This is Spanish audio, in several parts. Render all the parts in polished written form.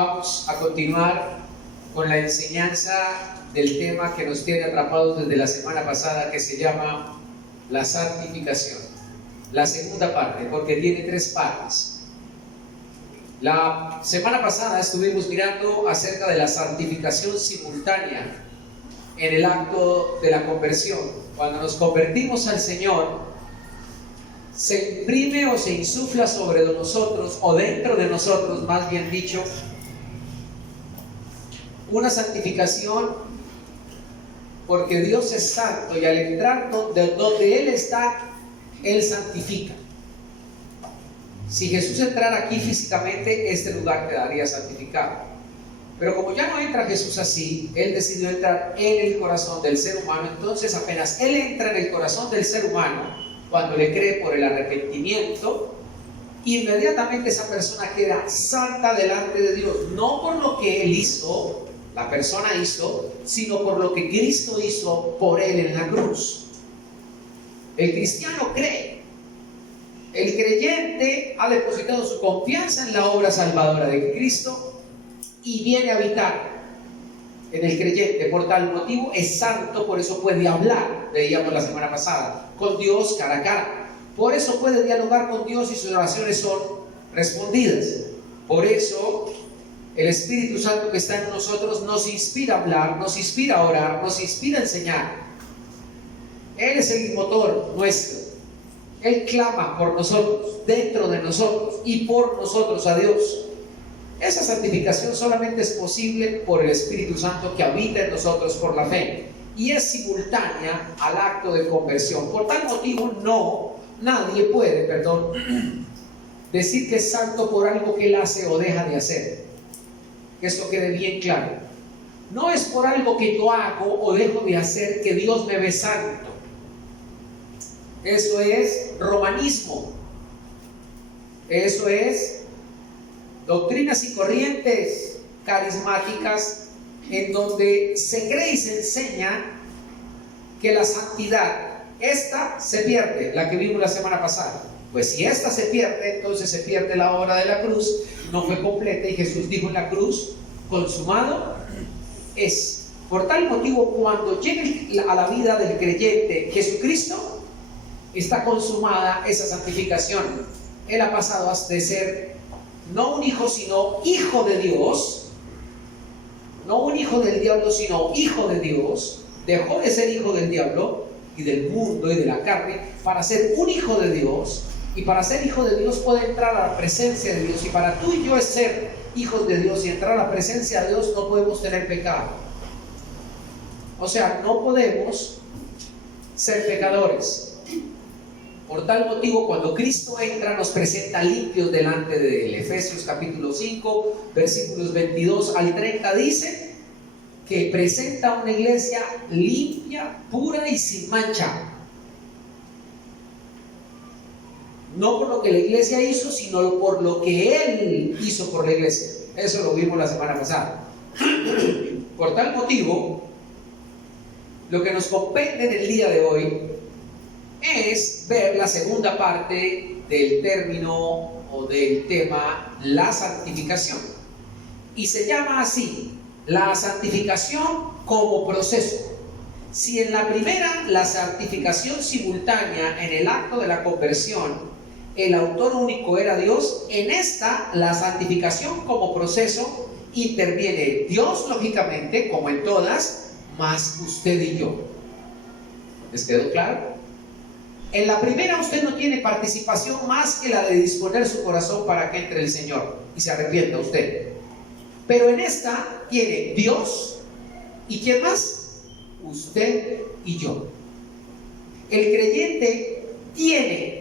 Vamos a continuar con la enseñanza del tema que nos tiene atrapados desde la semana pasada, que se llama la santificación. La segunda parte, porque tiene 3 partes. La semana pasada estuvimos mirando acerca de la santificación simultánea en el acto de la conversión. Cuando nos convertimos al Señor, se imprime o se insufla sobre nosotros, o dentro de nosotros, más bien dicho, una santificación, porque Dios es santo y al entrar donde Él está, Él santifica. Si Jesús entrara aquí físicamente, este lugar quedaría santificado. Pero como ya no entra Jesús así, Él decidió entrar en el corazón del ser humano. Entonces apenas Él entra en el corazón del ser humano, cuando le cree por el arrepentimiento, inmediatamente esa persona queda santa delante de Dios, no por lo que Él hizo, la persona hizo, sino por lo que Cristo hizo por Él en la cruz. El cristiano cree. El creyente ha depositado su confianza en la obra salvadora de Cristo y viene a habitar en el creyente. Por tal motivo es santo, por eso puede hablar, veíamos la semana pasada, con Dios cara a cara. Por eso puede dialogar con Dios y sus oraciones son respondidas. Por eso el Espíritu Santo que está en nosotros nos inspira a hablar, nos inspira a orar, nos inspira a enseñar. Él es el motor nuestro. Él clama por nosotros, dentro de nosotros y por nosotros a Dios. Esa santificación solamente es posible por el Espíritu Santo que habita en nosotros por la fe, y es simultánea al acto de conversión. Por tal motivo nadie puede decir que es santo por algo que él hace o deja de hacer. Que esto quede bien claro. No es por algo que yo hago o dejo de hacer que Dios me ve santo. Eso es romanismo. Eso es doctrinas y corrientes carismáticas en donde se cree y se enseña que la santidad, esta se pierde, la que vimos la semana pasada. Pues si esta se pierde, entonces se pierde la obra de la cruz, no fue completa, y Jesús dijo en la cruz, consumado es. Por tal motivo, cuando llegue a la vida del creyente Jesucristo, está consumada esa santificación. Él ha pasado de ser no un hijo, sino hijo de Dios, no un hijo del diablo, sino hijo de Dios. Dejó de ser hijo del diablo y del mundo y de la carne para ser un hijo de Dios. Y para ser hijo de Dios puede entrar a la presencia de Dios. Y para tú y yo es ser hijos de Dios y entrar a la presencia de Dios, no podemos tener pecado. O sea, no podemos ser pecadores. Por tal motivo, cuando Cristo entra, nos presenta limpios delante de Él. Efesios capítulo 5, versículos 22 al 30 dice que presenta una iglesia limpia, pura y sin mancha. No por lo que la iglesia hizo, sino por lo que Él hizo por la iglesia. Eso lo vimos la semana pasada. Por tal motivo, lo que nos compete en el día de hoy es ver la segunda parte del término o del tema, la santificación. Y se llama así, la santificación como proceso. Si en la primera, la santificación simultánea en el acto de la conversión, el autor único era Dios, en esta, la santificación como proceso, interviene Dios, lógicamente, como en todas, más usted y yo. ¿Les quedó claro? En la primera usted no tiene participación más que la de disponer su corazón para que entre el Señor y se arrepienta usted. Pero en esta tiene Dios, ¿y quién más? Usted y yo. El creyente tiene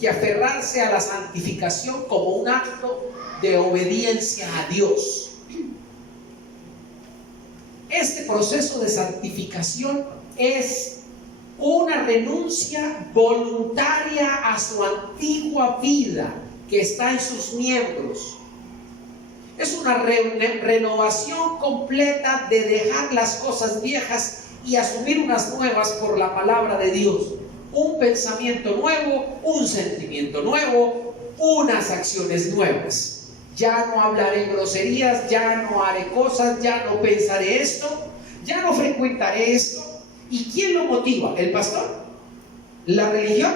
que aferrarse a la santificación como un acto de obediencia a Dios. Este proceso de santificación es una renuncia voluntaria a su antigua vida que está en sus miembros. Es una renovación completa de dejar las cosas viejas y asumir unas nuevas por la palabra de Dios. Un pensamiento nuevo, un sentimiento nuevo, unas acciones nuevas. Ya no hablaré groserías, ya no haré cosas, ya no pensaré esto, ya no frecuentaré esto. ¿Y quién lo motiva? ¿El pastor? ¿La religión?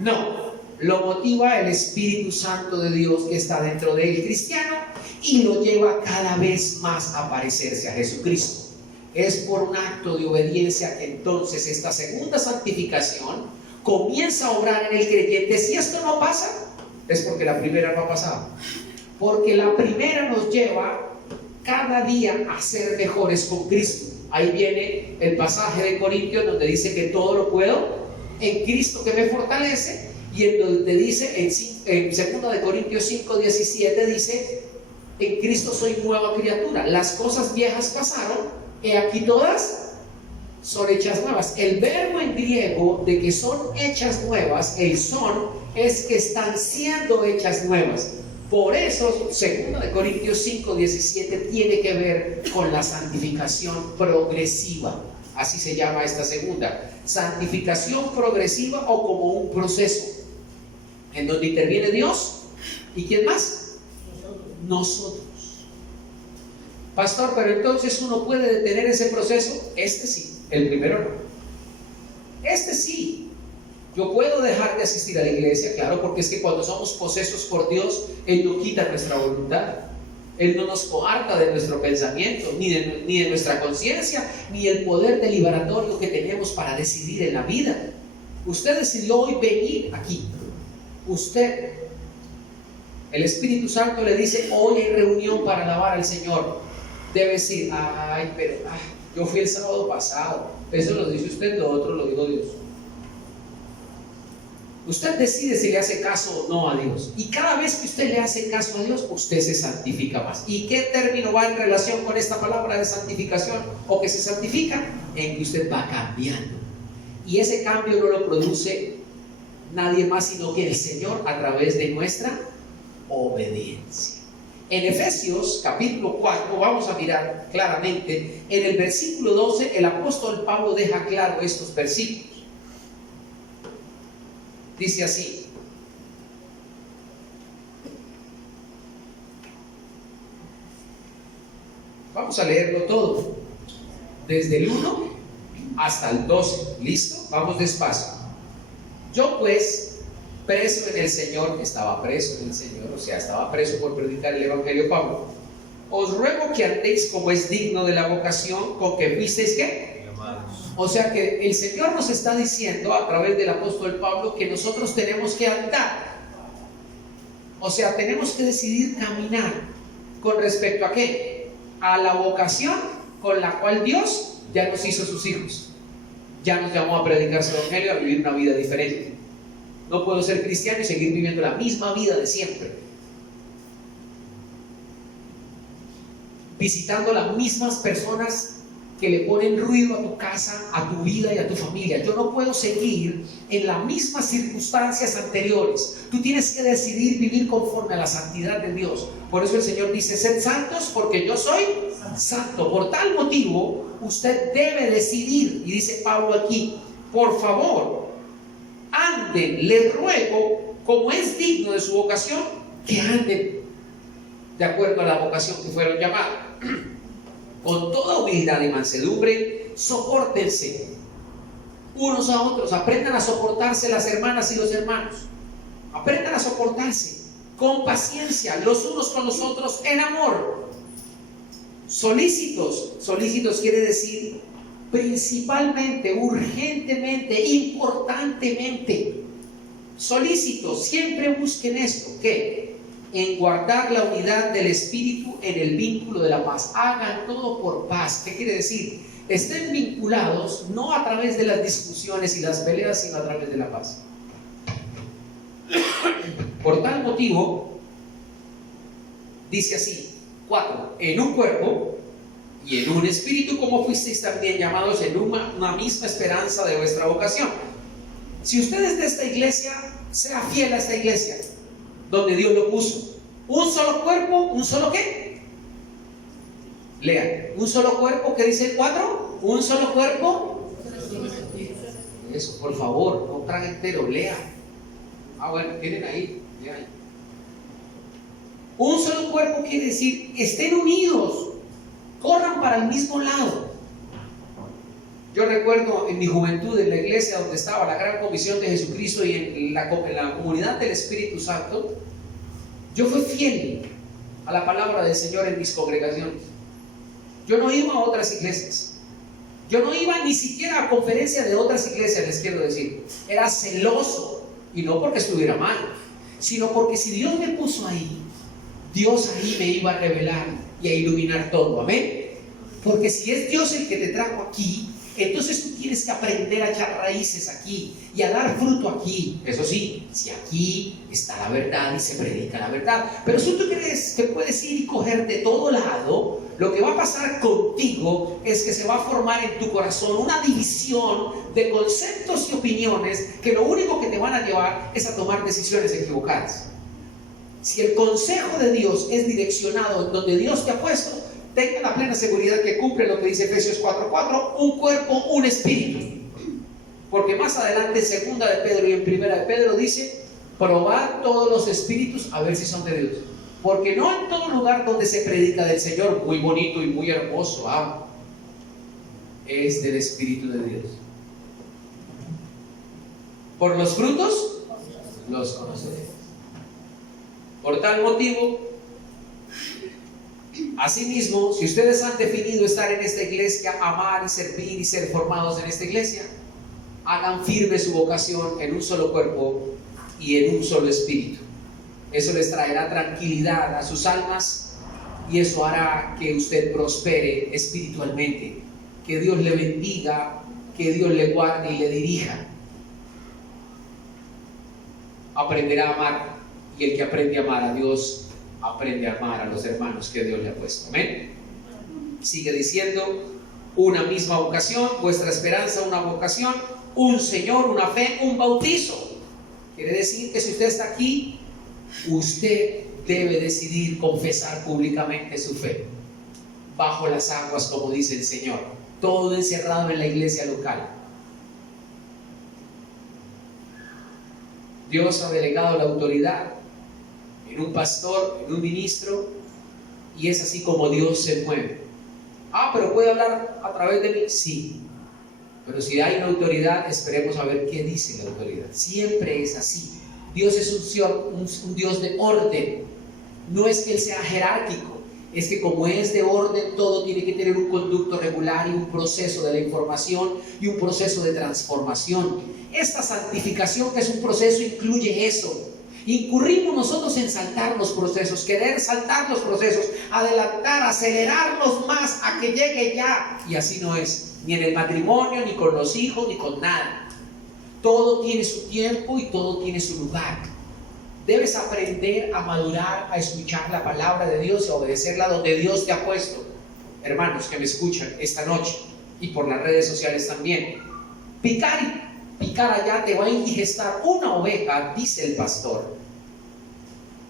No. Lo motiva el Espíritu Santo de Dios que está dentro del cristiano y lo lleva cada vez más a parecerse a Jesucristo. Es por un acto de obediencia que entonces esta segunda santificación comienza a obrar en el creyente. Si esto no pasa, es porque la primera no ha pasado. Porque la primera nos lleva cada día a ser mejores con Cristo. Ahí viene el pasaje de Corintios donde dice que todo lo puedo en Cristo que me fortalece, y en donde dice en 2 de Corintios 5:17 dice: en Cristo soy nueva criatura, las cosas viejas pasaron, he aquí todas son hechas nuevas. El verbo en griego de que son hechas nuevas, el son, es que están siendo hechas nuevas. Por eso 2 de Corintios 5:17 tiene que ver con la santificación progresiva. Así se llama esta segunda, santificación progresiva, o como un proceso en donde interviene Dios. ¿Y quién más? Nosotros. Pastor, pero entonces uno puede detener ese proceso. Este sí, el primero no. Este sí. Yo puedo dejar de asistir a la iglesia, claro, porque es que cuando somos posesos por Dios, Él no quita nuestra voluntad. Él no nos coarta de nuestro pensamiento, ni de nuestra conciencia, ni el poder deliberatorio que tenemos para decidir en la vida. Usted decidió hoy venir aquí. Usted, el Espíritu Santo le dice: hoy hay reunión para alabar al Señor. Debe decir: yo fui el sábado pasado. Eso lo dice usted, lo otro lo dijo Dios. Usted decide si le hace caso o no a Dios. Y cada vez que usted le hace caso a Dios, usted se santifica más. ¿Y qué término va en relación con esta palabra de santificación o que se santifica? En que usted va cambiando. Y ese cambio no lo produce nadie más sino que el Señor, a través de nuestra obediencia. En Efesios capítulo 4 vamos a mirar claramente en el versículo 12. El apóstol Pablo deja claro estos versículos. Dice así: vamos a leerlo todo, desde el 1 hasta el 12. ¿Listo? Vamos despacio. Yo pues, preso en el Señor, estaba preso en el Señor, o sea, estaba preso por predicar el Evangelio. Pablo, os ruego que andéis como es digno de la vocación con que fuisteis, ¿qué? O sea que el Señor nos está diciendo a través del apóstol Pablo que nosotros tenemos que andar. O sea, tenemos que decidir caminar. ¿Con respecto a qué? A la vocación con la cual Dios ya nos hizo sus hijos. Ya nos llamó a predicar su evangelio, a vivir una vida diferente. No puedo ser cristiano y seguir viviendo la misma vida de siempre, visitando las mismas personas que le ponen ruido a tu casa, a tu vida y a tu familia. Yo no puedo seguir en las mismas circunstancias anteriores. Tú tienes que decidir vivir conforme a la santidad de Dios. Por eso el Señor dice: sed santos porque yo soy santo. Por tal motivo usted debe decidir. Y dice Pablo aquí: por favor, anden, les ruego, como es digno de su vocación, que anden de acuerdo a la vocación que fueron llamados. Con toda humildad y mansedumbre, sopórtense unos a otros. Aprendan a soportarse las hermanas y los hermanos. Aprendan a soportarse con paciencia los unos con los otros en amor. Solícitos. Solícitos quiere decir principalmente, urgentemente, importantemente. Solícitos. Siempre busquen esto. ¿Qué? En guardar la unidad del Espíritu en el vínculo de la paz. Hagan todo por paz. ¿Qué quiere decir? Estén vinculados no a través de las discusiones y las peleas, sino a través de la paz. Por tal motivo, dice así: 4. En un cuerpo y en un espíritu, como fuisteis también llamados en una misma esperanza de vuestra vocación. Si usted es de esta iglesia, sea fiel a esta iglesia donde Dios lo puso. Un solo cuerpo, un solo ¿qué? Lean. Un solo cuerpo, ¿qué dice el 4? Un solo cuerpo. Eso, por favor, no trague entero, lea. Bueno, tienen ahí, lean. Un solo cuerpo quiere decir, estén unidos, corran para el mismo lado. Yo recuerdo en mi juventud en la iglesia donde estaba la gran comisión de Jesucristo y en la comunidad del Espíritu Santo, yo fui fiel a la palabra del Señor en mis congregaciones. Yo no iba a otras iglesias. Yo no iba ni siquiera a conferencias de otras iglesias, les quiero decir. Era celoso, y no porque estuviera mal, sino porque si Dios me puso ahí, Dios ahí me iba a revelar y a iluminar todo. Amén. Porque si es Dios el que te trajo aquí, entonces tú tienes que aprender a echar raíces aquí y a dar fruto aquí. Eso sí, si aquí está la verdad y se predica la verdad. Pero si tú crees que puedes ir y coger de todo lado, lo que va a pasar contigo es que se va a formar en tu corazón una división de conceptos y opiniones que lo único que te van a llevar es a tomar decisiones equivocadas. Si el consejo de Dios es direccionado en donde Dios te ha puesto, tenga la plena seguridad que cumple lo que dice Efesios 4:4, un cuerpo, un espíritu. Porque más adelante en segunda de Pedro y en primera de Pedro dice, probad todos los espíritus a ver si son de Dios. Porque no en todo lugar donde se predica del Señor, muy bonito y muy hermoso, es del Espíritu de Dios. Por los frutos los conoceréis. Por tal motivo, asimismo, si ustedes han definido estar en esta iglesia, amar y servir y ser formados en esta iglesia, hagan firme su vocación en un solo cuerpo y en un solo espíritu. Eso les traerá tranquilidad a sus almas y eso hará que usted prospere espiritualmente. Que Dios le bendiga, que Dios le guarde y le dirija. Aprenderá a amar, y el que aprende a amar a Dios aprende a amar a los hermanos que Dios le ha puesto. Amén. Sigue diciendo, una misma vocación, vuestra esperanza una vocación, un Señor, una fe, un bautizo. Quiere decir que si usted está aquí, usted debe decidir confesar públicamente su fe bajo las aguas, como dice el Señor, todo encerrado en la iglesia local. Dios ha delegado la autoridad en un pastor, en un ministro, y es así como Dios se mueve. Pero ¿puede hablar a través de mí? Sí, pero si hay una autoridad, esperemos a ver qué dice la autoridad. Siempre es así. Dios es un Dios de orden. No es que Él sea jerárquico, es que como es de orden, todo tiene que tener un conducto regular y un proceso de la información y un proceso de transformación. Esta santificación, que es un proceso, incluye eso. Incurrimos nosotros en saltar los procesos, querer saltar los procesos, adelantar, acelerarlos más a que llegue ya. Y así no es, ni en el matrimonio, ni con los hijos, ni con nada. Todo tiene su tiempo y todo tiene su lugar. Debes aprender a madurar, a escuchar la palabra de Dios y a obedecerla donde Dios te ha puesto. Hermanos que me escuchan esta noche y por las redes sociales también, picar allá te va a indigestar una oveja, dice el pastor.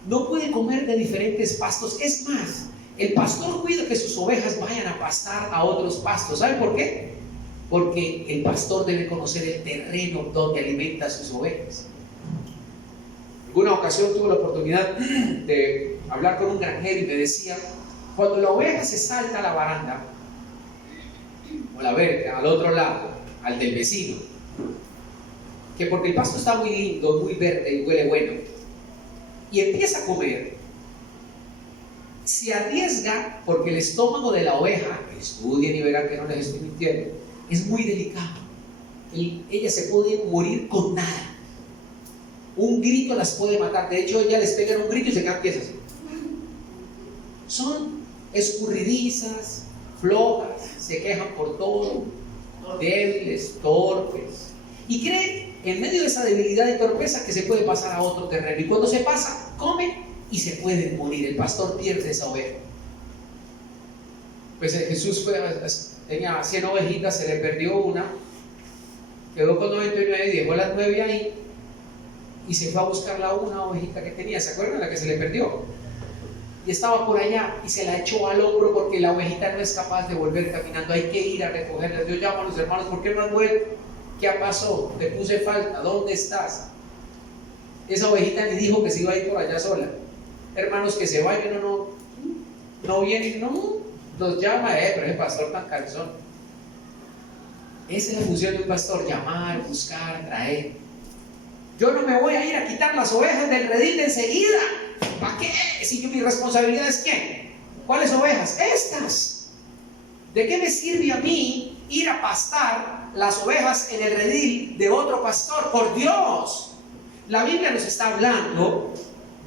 No puede comer de diferentes pastos. Es más, el pastor cuida que sus ovejas vayan a pastar a otros pastos. ¿Sabe por qué? Porque el pastor debe conocer el terreno donde alimenta a sus ovejas. En una ocasión tuve la oportunidad de hablar con un granjero y me decía, cuando la oveja se salta a la baranda o la verga al otro lado, al del vecino, que porque el pasto está muy lindo, muy verde y huele bueno, y empieza a comer, se arriesga porque el estómago de la oveja, estudien y verán que no les estoy mintiendo, es muy delicado. Ella se puede morir con nada. Un grito las puede matar. De hecho, ella les pega un grito y se quedan piezas. Son escurridizas, flojas, se quejan por todo, débiles, torpes, y creen en medio de esa debilidad y torpeza que se puede pasar a otro terreno, y cuando se pasa, comen y se pueden morir. El pastor pierde esa oveja. Pues Jesús tenía 100 ovejitas, se le perdió una, quedó con 99 y dejó las 9 ahí y se fue a buscar la una ovejita que tenía. ¿Se acuerdan? La que se le perdió, y estaba por allá y se la echó al hombro porque la ovejita no es capaz de volver caminando, hay que ir a recogerla. Yo llamo a los hermanos, ¿por qué no has vuelto? ¿Qué pasó? Te puse falta, ¿dónde estás? Esa ovejita ni dijo que se iba a ir por allá sola. hermanos que se vayan, uno no viene, no, nos llama, pero ese pastor tan cansón. Esa es la función de un pastor: llamar, buscar, traer. Yo no me voy a ir a quitar las ovejas del redil de enseguida. ¿Para qué? Si mi responsabilidad es ¿quién? ¿Cuáles ovejas? Estas. ¿De qué me sirve a mí ir a pastar las ovejas en el redil de otro pastor? Por Dios. La Biblia nos está hablando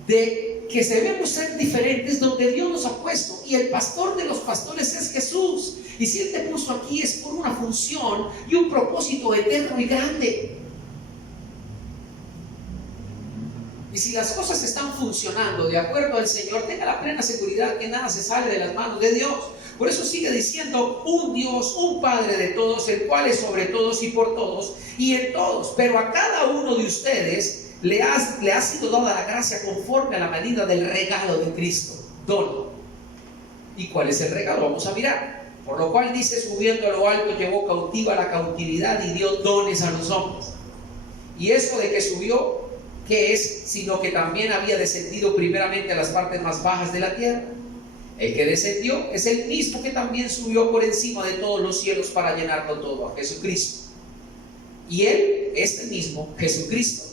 de que debemos ser diferentes donde Dios nos ha puesto, y el pastor de los pastores es Jesús. Y si Él te puso aquí es por una función y un propósito eterno y grande. Y si las cosas están funcionando de acuerdo al Señor, tenga la plena seguridad que nada se sale de las manos de Dios. Por eso sigue diciendo: un Dios, un Padre de todos, el cual es sobre todos y por todos y en todos. Pero a cada uno de ustedes le ha sido dada la gracia conforme a la medida del regalo de Cristo. Don. ¿Y cuál es el regalo? Vamos a mirar. Por lo cual dice: subiendo a lo alto, llevó cautiva la cautividad y dio dones a los hombres. Y eso de que subió, ¿qué es? Sino que también había descendido primeramente a las partes más bajas de la tierra. El que descendió es el mismo que también subió por encima de todos los cielos para llenarlo todo, a Jesucristo. Y Él, este mismo, Jesucristo,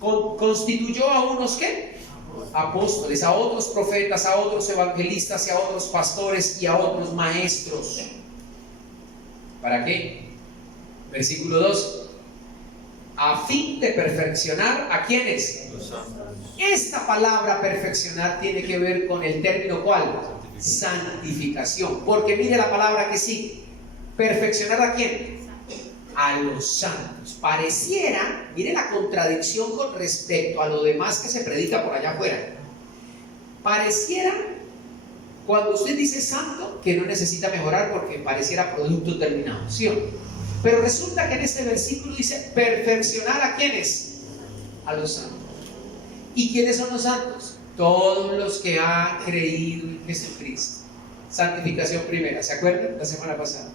constituyó a unos ¿qué? Apóstoles, a otros profetas, a otros evangelistas y a otros pastores y a otros maestros. ¿Para qué? Versículo 2. A fin de perfeccionar ¿a quiénes? Esta palabra perfeccionar tiene que ver con el término ¿cuál? Santificación. Porque mire la palabra que sigue. ¿Perfeccionar a quién? A los santos. Pareciera, mire la contradicción con respecto a lo demás que se predica por allá afuera. Pareciera, cuando usted dice santo, que no necesita mejorar porque pareciera producto terminado, ¿sí o no? Pero resulta que en este versículo dice: perfeccionar ¿a quiénes? A los santos. ¿Y quiénes son los santos? Todos los que han creído en Jesucristo. Santificación primera, ¿se acuerdan? La semana pasada.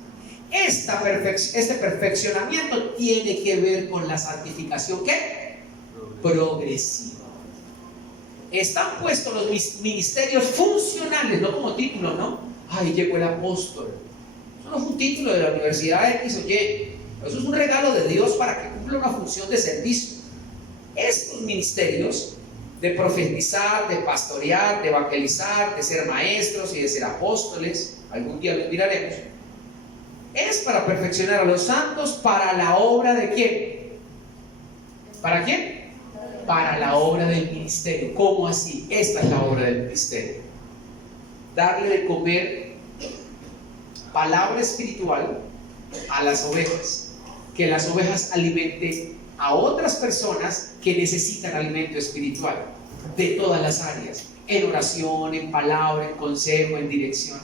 Este perfeccionamiento tiene que ver con la santificación ¿qué? Progresiva. Están puestos los ministerios funcionales, no como título, ¿no? Ay, llegó el apóstol. Eso no es un título de la universidad X o Y. Eso es un regalo de Dios para que cumpla una función de servicio. Estos ministerios de profetizar, de pastorear, de evangelizar, de ser maestros y de ser apóstoles, algún día los miraremos, es para perfeccionar a los santos para la obra de ¿quién? ¿Para quién? Para la obra del ministerio. ¿Cómo así? Esta es la obra del ministerio: darle de comer palabra espiritual a las ovejas, que las ovejas alimenten a otras personas que necesitan alimento espiritual de todas las áreas, en oración, en palabra, en consejo, en dirección.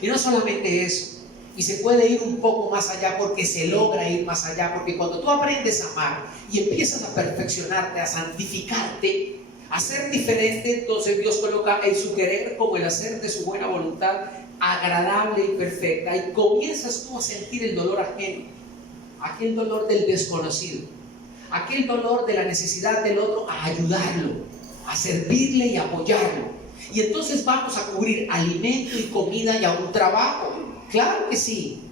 Y no solamente eso, y se puede ir un poco más allá, porque se logra ir más allá, porque cuando tú aprendes a amar y empiezas a perfeccionarte, a santificarte, a ser diferente, entonces Dios coloca en su querer como el hacer de su buena voluntad agradable y perfecta, y comienzas tú a sentir el dolor ajeno, aquel dolor del desconocido, aquel dolor de la necesidad del otro, a ayudarlo, a servirle y apoyarlo. Y entonces vamos a cubrir alimento y comida y a un trabajo. Claro que sí.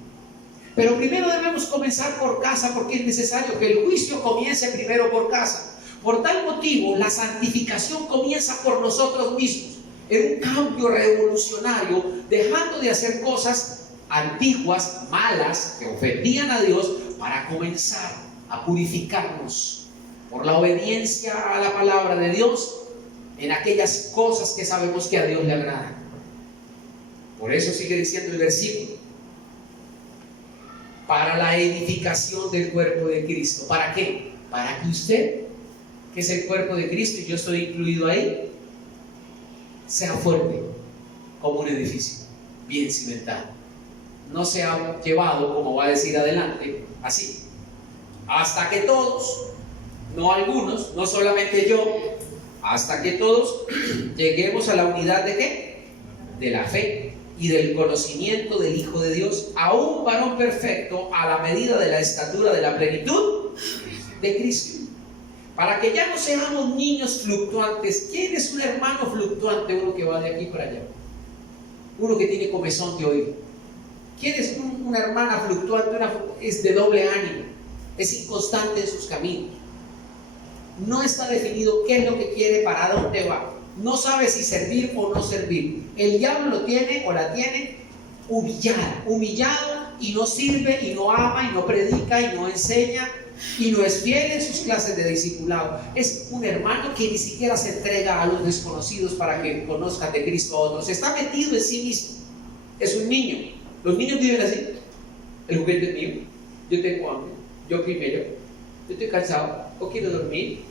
Pero primero debemos comenzar por casa, porque es necesario que el juicio comience primero por casa. Por tal motivo, la santificación comienza por nosotros mismos, en un cambio revolucionario, dejando de hacer cosas antiguas, malas, que ofendían a Dios, para comenzar a purificarnos por la obediencia a la palabra de Dios en aquellas cosas que sabemos que a Dios le agradan. Por eso sigue diciendo el versículo: para la edificación del cuerpo de Cristo. ¿Para qué? Para que usted, que es el cuerpo de Cristo, y yo estoy incluido ahí, sea fuerte como un edificio bien cimentado. No sea llevado, como va a decir adelante, así, hasta que todos, no algunos, no solamente yo, hasta que todos lleguemos a la unidad de ¿qué? De la fe y del conocimiento del Hijo de Dios, a un varón perfecto, a la medida de la estatura de la plenitud de Cristo. Para que ya no seamos niños fluctuantes. ¿Quién es un hermano fluctuante? Uno que va de aquí para allá. Uno que tiene comezón de oído. ¿Quién es una hermana fluctuante? Es de doble ánimo. Es inconstante en sus caminos. No está definido qué es lo que quiere, para dónde va. No sabe si servir o no servir. El diablo lo tiene o la tiene humillado, y no sirve, y no ama, y no predica, y no enseña, y no es fiel en sus clases de discipulado. Es un hermano que ni siquiera se entrega a los desconocidos para que conozcan de Cristo a otros. Está metido en sí mismo. Es un niño. Los niños viven así. El juguete es mío. Yo tengo hambre. Yo primero. Yo estoy cansado. O quiero dormir.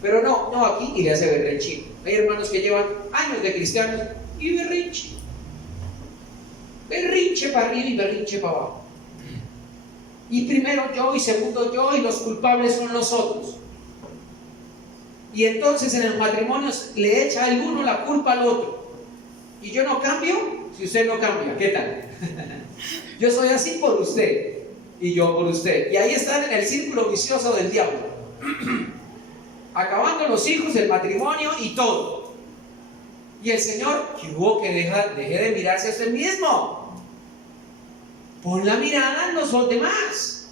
Pero no aquí, y le hace berrinche. Hay hermanos que llevan años de cristianos y berrinche. Berrinche para arriba y berrinche para abajo. Y primero yo y segundo yo, y los culpables son los otros. Y entonces en los matrimonios le echa el uno la culpa al otro. Y yo no cambio si usted no cambia. ¿Qué tal? Yo soy así por usted y yo por usted. Y ahí están en el círculo vicioso del diablo. Acabando los hijos, el matrimonio y todo. Y el Señor, que hubo que deje de mirarse a usted mismo. Pon la mirada en los demás.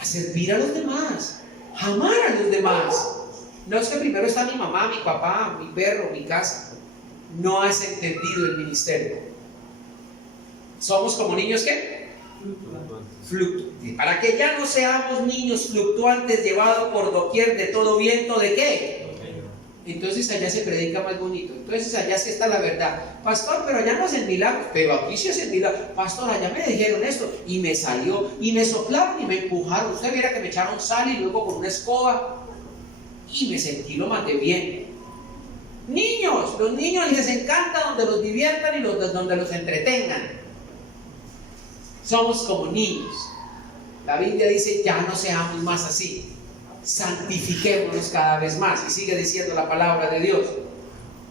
A servir a los demás. A amar a los demás. No es que primero está mi mamá, mi papá, mi perro, mi casa. No has entendido el ministerio. Somos como niños ¿qué? Fluctuantes. Para que ya no seamos niños fluctuantes, llevados por doquier de todo viento, ¿de qué? Entonces allá se predica más bonito. Entonces allá sí está la verdad. Pastor, pero allá no hacen milagros. Pero aquí sí hacen milagros. Pastor, allá me dijeron esto y me salió, y me soplaron y me empujaron. Usted viera que me echaron sal y luego con una escoba y me sentí lo maté bien. Niños, los niños les encanta donde los diviertan y donde los entretengan. Somos como niños. La Biblia dice: ya no seamos más así, santifiquémonos cada vez más. Y sigue diciendo la palabra de Dios: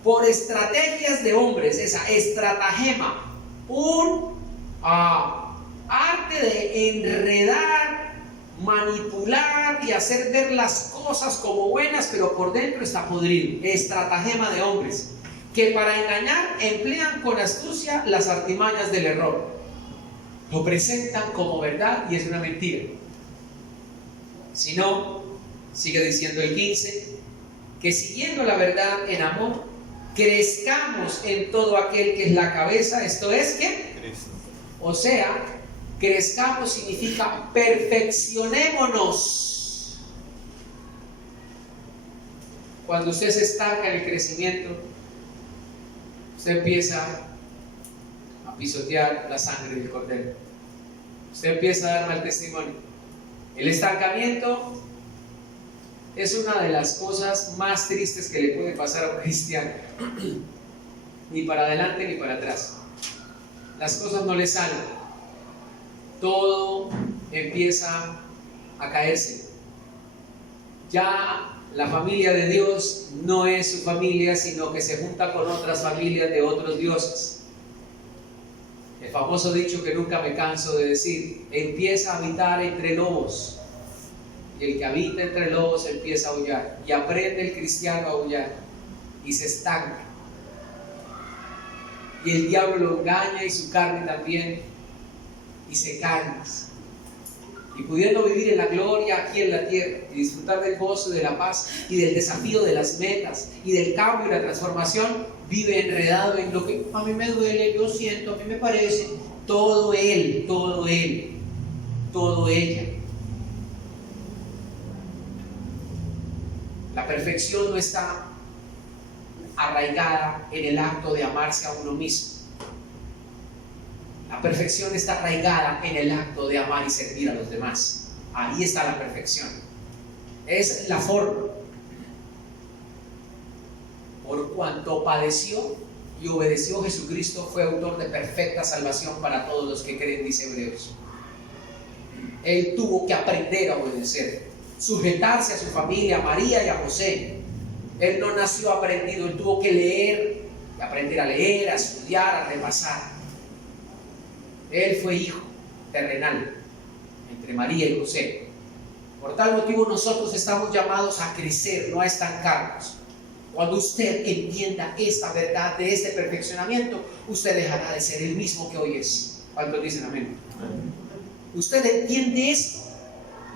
por estrategias de hombres, esa estratagema, un arte de enredar, manipular y hacer ver las cosas como buenas, pero por dentro está podrido. Estratagema de hombres que para engañar emplean con astucia las artimañas del error. Lo presentan como verdad y es una mentira. Si no, sigue diciendo el 15, que siguiendo la verdad en amor, crezcamos en todo aquel que es la cabeza. Esto es ¿qué? Cristo. O sea, crezcamos significa perfeccionémonos. Cuando usted se estanca en el crecimiento, usted empieza a pisotear la sangre del cordero. Usted empieza a dar mal testimonio. El estancamiento es una de las cosas más tristes que le puede pasar a un cristiano. Ni para adelante ni para atrás. Las cosas no le salen. Todo empieza a caerse. Ya la familia de Dios no es su familia, sino que se junta con otras familias de otros dioses. El famoso dicho que nunca me canso de decir: empieza a habitar entre lobos. Y el que habita entre lobos empieza a aullar. Y aprende el cristiano a aullar. Y se estanca. Y el diablo lo engaña, y su carne también. Y se calma. Y pudiendo vivir en la gloria aquí en la tierra, y disfrutar del gozo, de la paz, y del desafío de las metas, y del cambio y la transformación, vive enredado en lo que a mí me duele, yo siento, a mí me parece. Todo él, todo ella. La perfección no está arraigada en el acto de amarse a uno mismo. La perfección está arraigada en el acto de amar y servir a los demás. Ahí está la perfección. Es la forma. Por cuanto padeció y obedeció, Jesucristo fue autor de perfecta salvación para todos los que creen, dice Hebreos. Él tuvo que aprender a obedecer, sujetarse a su familia, a María y a José. Él no nació aprendido, él tuvo que leer, aprender a leer, a estudiar, a repasar. Él fue hijo terrenal entre María y José. Por tal motivo nosotros estamos llamados a crecer, no a estancarnos. Cuando usted entienda esta verdad de este perfeccionamiento, usted dejará de ser el mismo que hoy es. ¿Cuántos dicen amén? Usted entiende esto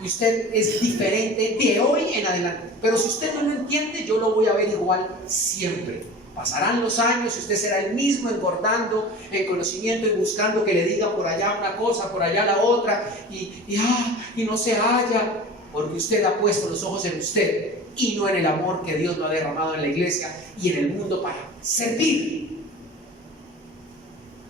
y usted es diferente de hoy en adelante. Pero si usted no lo entiende, yo lo voy a ver igual siempre. Pasarán los años y usted será el mismo, engordando en conocimiento y buscando que le digan por allá una cosa, por allá la otra, y no se halla, porque usted ha puesto los ojos en usted y no en el amor que Dios lo ha derramado en la iglesia y en el mundo para servir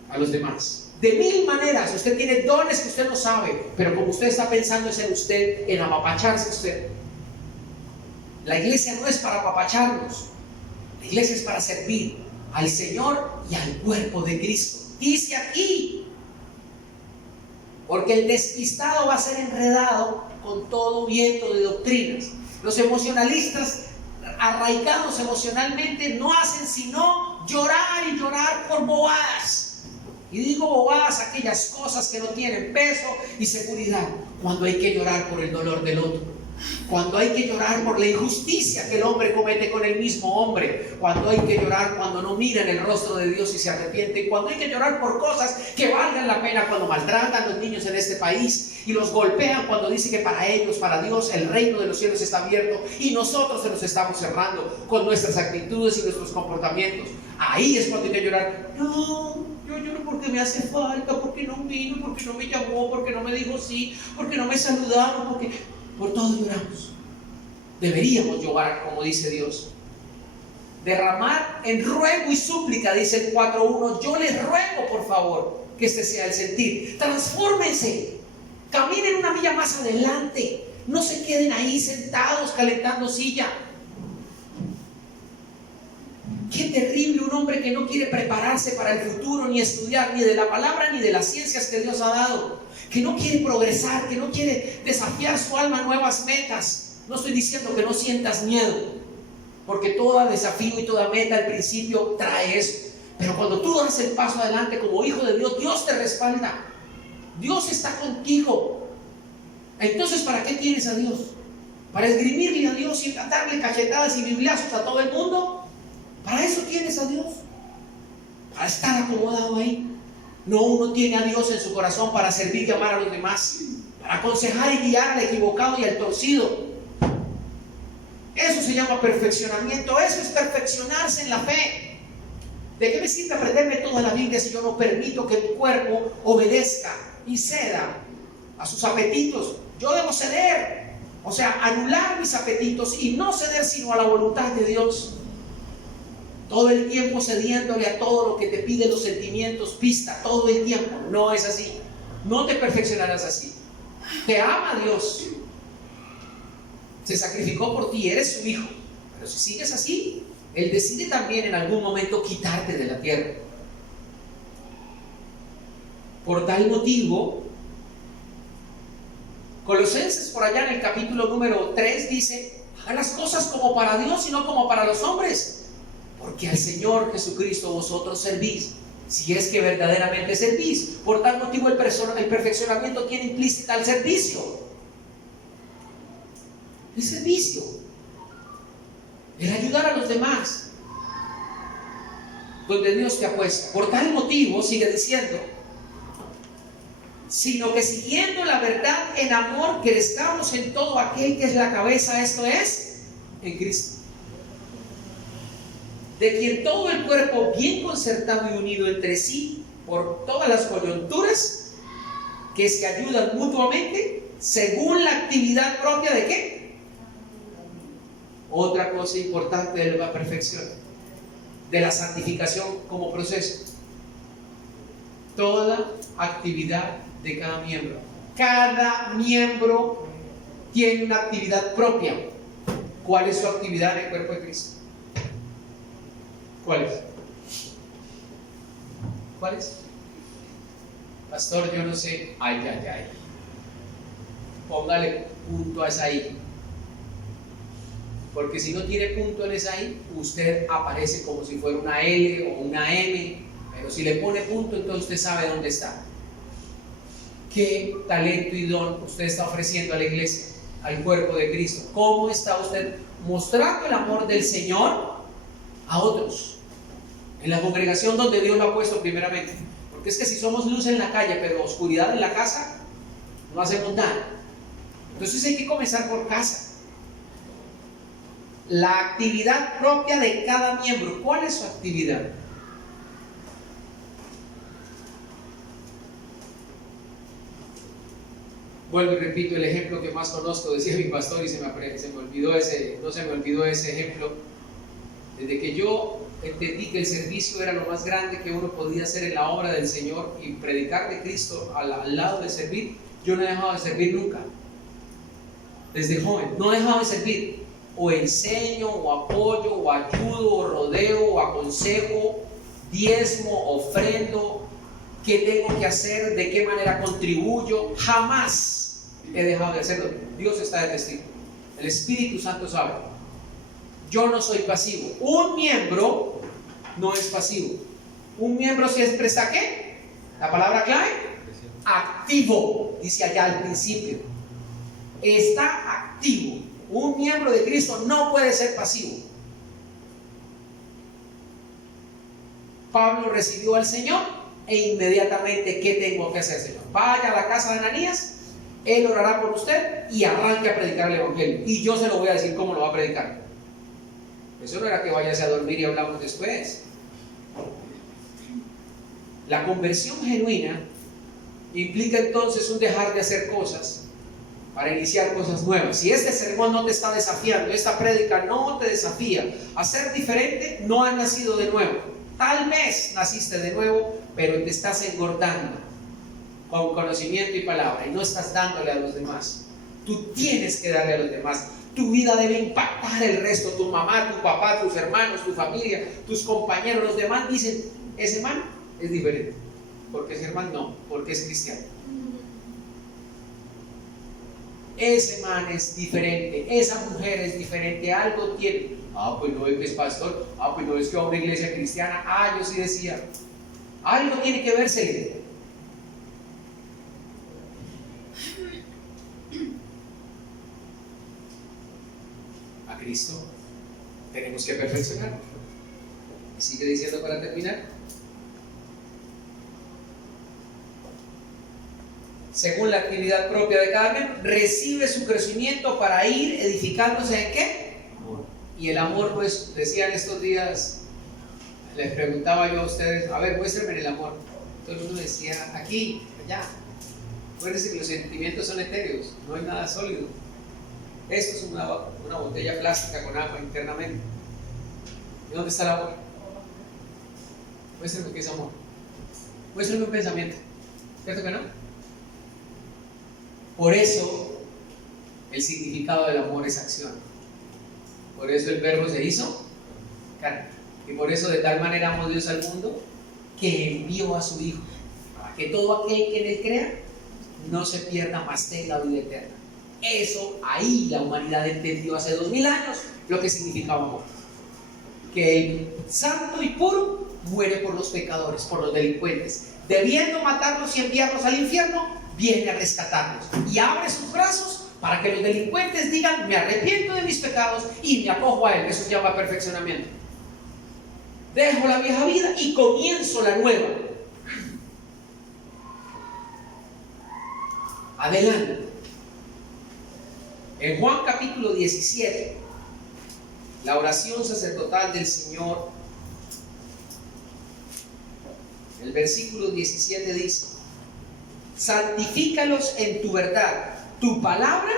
a los demás. De mil maneras, usted tiene dones que usted no sabe, pero como usted está pensando es en usted, en apapacharse usted. La iglesia no es para apapacharnos. La iglesia es para servir al Señor y al cuerpo de Cristo. Dice aquí, porque el despistado va a ser enredado con todo viento de doctrinas. Los emocionalistas, arraigados emocionalmente, no hacen sino llorar y llorar por bobadas. Y digo bobadas, aquellas cosas que no tienen peso y seguridad, cuando hay que llorar por el dolor del otro. Cuando hay que llorar por la injusticia que el hombre comete con el mismo hombre, cuando hay que llorar cuando no miran el rostro de Dios y se arrepienten, cuando hay que llorar por cosas que valgan la pena, cuando maltratan a los niños en este país y los golpean, cuando dice que para ellos, para Dios, el reino de los cielos está abierto y nosotros se nos estamos cerrando con nuestras actitudes y nuestros comportamientos. Ahí es cuando hay que llorar. No, yo lloro porque me hace falta, porque no vino, porque no me llamó, porque no me dijo sí, porque no me saludaron, porque... Por todo lloramos. Deberíamos llorar, como dice Dios. Derramar en ruego y súplica, dice el 4.1. Yo les ruego, por favor, que este sea el sentir. Transfórmense. Caminen una milla más adelante. No se queden ahí sentados calentando silla. Qué terrible un hombre que no quiere prepararse para el futuro, ni estudiar, ni de la palabra, ni de las ciencias que Dios ha dado. Que no quiere progresar, que no quiere desafiar su alma a nuevas metas. No estoy diciendo que no sientas miedo, porque todo desafío y toda meta al principio trae eso. Pero cuando tú das el paso adelante como hijo de Dios, Dios te respalda. Dios está contigo. Entonces, ¿para qué tienes a Dios? ¿Para esgrimirle a Dios y darle cachetadas y bibliazos a todo el mundo? ¿Para eso tienes a Dios? Para estar acomodado ahí. No, uno tiene a Dios en su corazón para servir y amar a los demás, para aconsejar y guiar al equivocado y al torcido. Eso se llama perfeccionamiento. Eso es perfeccionarse en la fe. ¿De qué me sirve aprenderme toda la Biblia si yo no permito que mi cuerpo obedezca y ceda a sus apetitos? Yo debo ceder, o sea, anular mis apetitos y no ceder sino a la voluntad de Dios. Todo el tiempo cediéndole a todo lo que te piden los sentimientos, pista, todo el tiempo. No es así. No te perfeccionarás así. Te ama Dios. Se sacrificó por ti, eres su hijo. Pero si sigues así, Él decide también en algún momento quitarte de la tierra. Por tal motivo, Colosenses por allá en el capítulo número 3 dice: hagan las cosas como para Dios y no como para los hombres. Porque al Señor Jesucristo vosotros servís, si es que verdaderamente servís. Por tal motivo el perfeccionamiento tiene implícita el servicio. El servicio. El ayudar a los demás. Donde Dios te ha puesto. Por tal motivo, sigue diciendo, sino que siguiendo la verdad en amor, crezcamos en todo aquel que es la cabeza, esto es, en Cristo. De quien todo el cuerpo bien concertado y unido entre sí por todas las coyunturas que se ayudan mutuamente según la actividad propia de ¿qué? Otra cosa importante de la perfección, de la santificación como proceso. Toda actividad de cada miembro. Cada miembro tiene una actividad propia. ¿Cuál es su actividad en el cuerpo de Cristo? ¿Cuál es? ¿Cuál es? Pastor, yo no sé. Ay. Póngale punto a esa I. Porque si no tiene punto en esa I, usted aparece como si fuera una L o una M. Pero si le pone punto, entonces usted sabe dónde está. ¿Qué talento y don usted está ofreciendo a la iglesia? al cuerpo de Cristo. ¿Cómo está usted mostrando el amor del Señor a otros? En la congregación donde Dios lo ha puesto primeramente. Porque es que si somos luz en la calle, pero oscuridad en la casa, no hacemos nada. Entonces hay que comenzar por casa. La actividad propia de cada miembro. ¿Cuál es su actividad? Vuelvo y repito el ejemplo que más conozco, decía mi pastor, y se me olvidó no se me olvidó ese ejemplo. Desde que yo entendí que el servicio era lo más grande que uno podía hacer en la obra del Señor y predicar de Cristo al lado de servir, yo no he dejado de servir nunca. Desde joven, no he dejado de servir. O enseño, o apoyo, o ayudo, o rodeo, o aconsejo, diezmo, ofrendo, qué tengo que hacer, de qué manera contribuyo. Jamás he dejado de hacerlo. Dios está de testigo. El Espíritu Santo sabe. Yo no soy pasivo. Un miembro no es pasivo. Un miembro siempre está ¿qué? La palabra clave, activo, dice allá al principio. Está activo. Un miembro de Cristo no puede ser pasivo. Pablo recibió al Señor e inmediatamente, ¿qué tengo que hacer, Señor? Vaya a la casa de Ananías, él orará por usted y arranque a predicar el Evangelio. Y yo se lo voy a decir cómo lo va a predicar. Eso no era que vayase a dormir y hablamos después. La conversión genuina implica entonces un dejar de hacer cosas para iniciar cosas nuevas. Si este sermón no te está desafiando, esta prédica no te desafía a ser diferente, no has nacido de nuevo. Tal vez naciste de nuevo, pero te estás engordando con conocimiento y palabra y no estás dándole a los demás. Tú tienes que darle a los demás. Tu vida debe impactar el resto. Tu mamá, tu papá, tus hermanos, tu familia, tus compañeros. Los demás dicen, ese man es diferente. Porque ese hermano no, porque es cristiano. Ese man es diferente, esa mujer es diferente, algo tiene. Pues no es que es pastor, pues no es que va a una iglesia cristiana. Yo sí decía, algo tiene que verse. A Cristo tenemos que perfeccionar. Y sigue diciendo para terminar. Según la actividad propia de cada miembro, recibe su crecimiento para ir edificándose en ¿qué? Amor. Y el amor, pues, decían estos días, les preguntaba yo a ustedes, a ver, muéstrenme el amor. Todo el mundo decía, aquí, allá. Acuérdense que los sentimientos son etéreos, no hay nada sólido. Esto es una botella plástica con agua internamente. ¿Y dónde está el amor? Muéstrenme qué es amor. Muéstrenme un pensamiento. ¿Cierto que no? Por eso el significado del amor es acción. Por eso el verbo se hizo carne. Y por eso de tal manera amó Dios al mundo que envió a su Hijo, para que todo aquel que en él crea no se pierda, mas tenga la vida eterna. Eso, ahí la humanidad entendió hace 2000 años lo que significaba amor. Que el santo y puro muere por los pecadores, por los delincuentes, debiendo matarlos y enviarlos al infierno, viene a rescatarlos y abre sus brazos para que los delincuentes digan, me arrepiento de mis pecados y me acojo a él. Eso se llama perfeccionamiento. Dejo la vieja vida y comienzo la nueva. Adelante. En Juan capítulo 17, la oración sacerdotal del Señor, el versículo 17 dice: santifícalos en tu verdad, tu palabra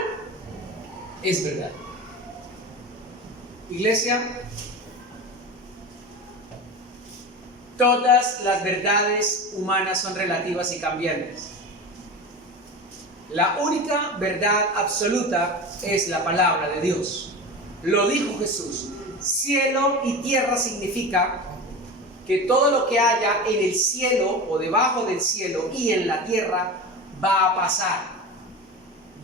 es verdad. Iglesia, todas las verdades humanas son relativas y cambiantes. La única verdad absoluta es la palabra de Dios. Lo dijo Jesús. Cielo y tierra significa que todo lo que haya en el cielo o debajo del cielo y en la tierra va a pasar,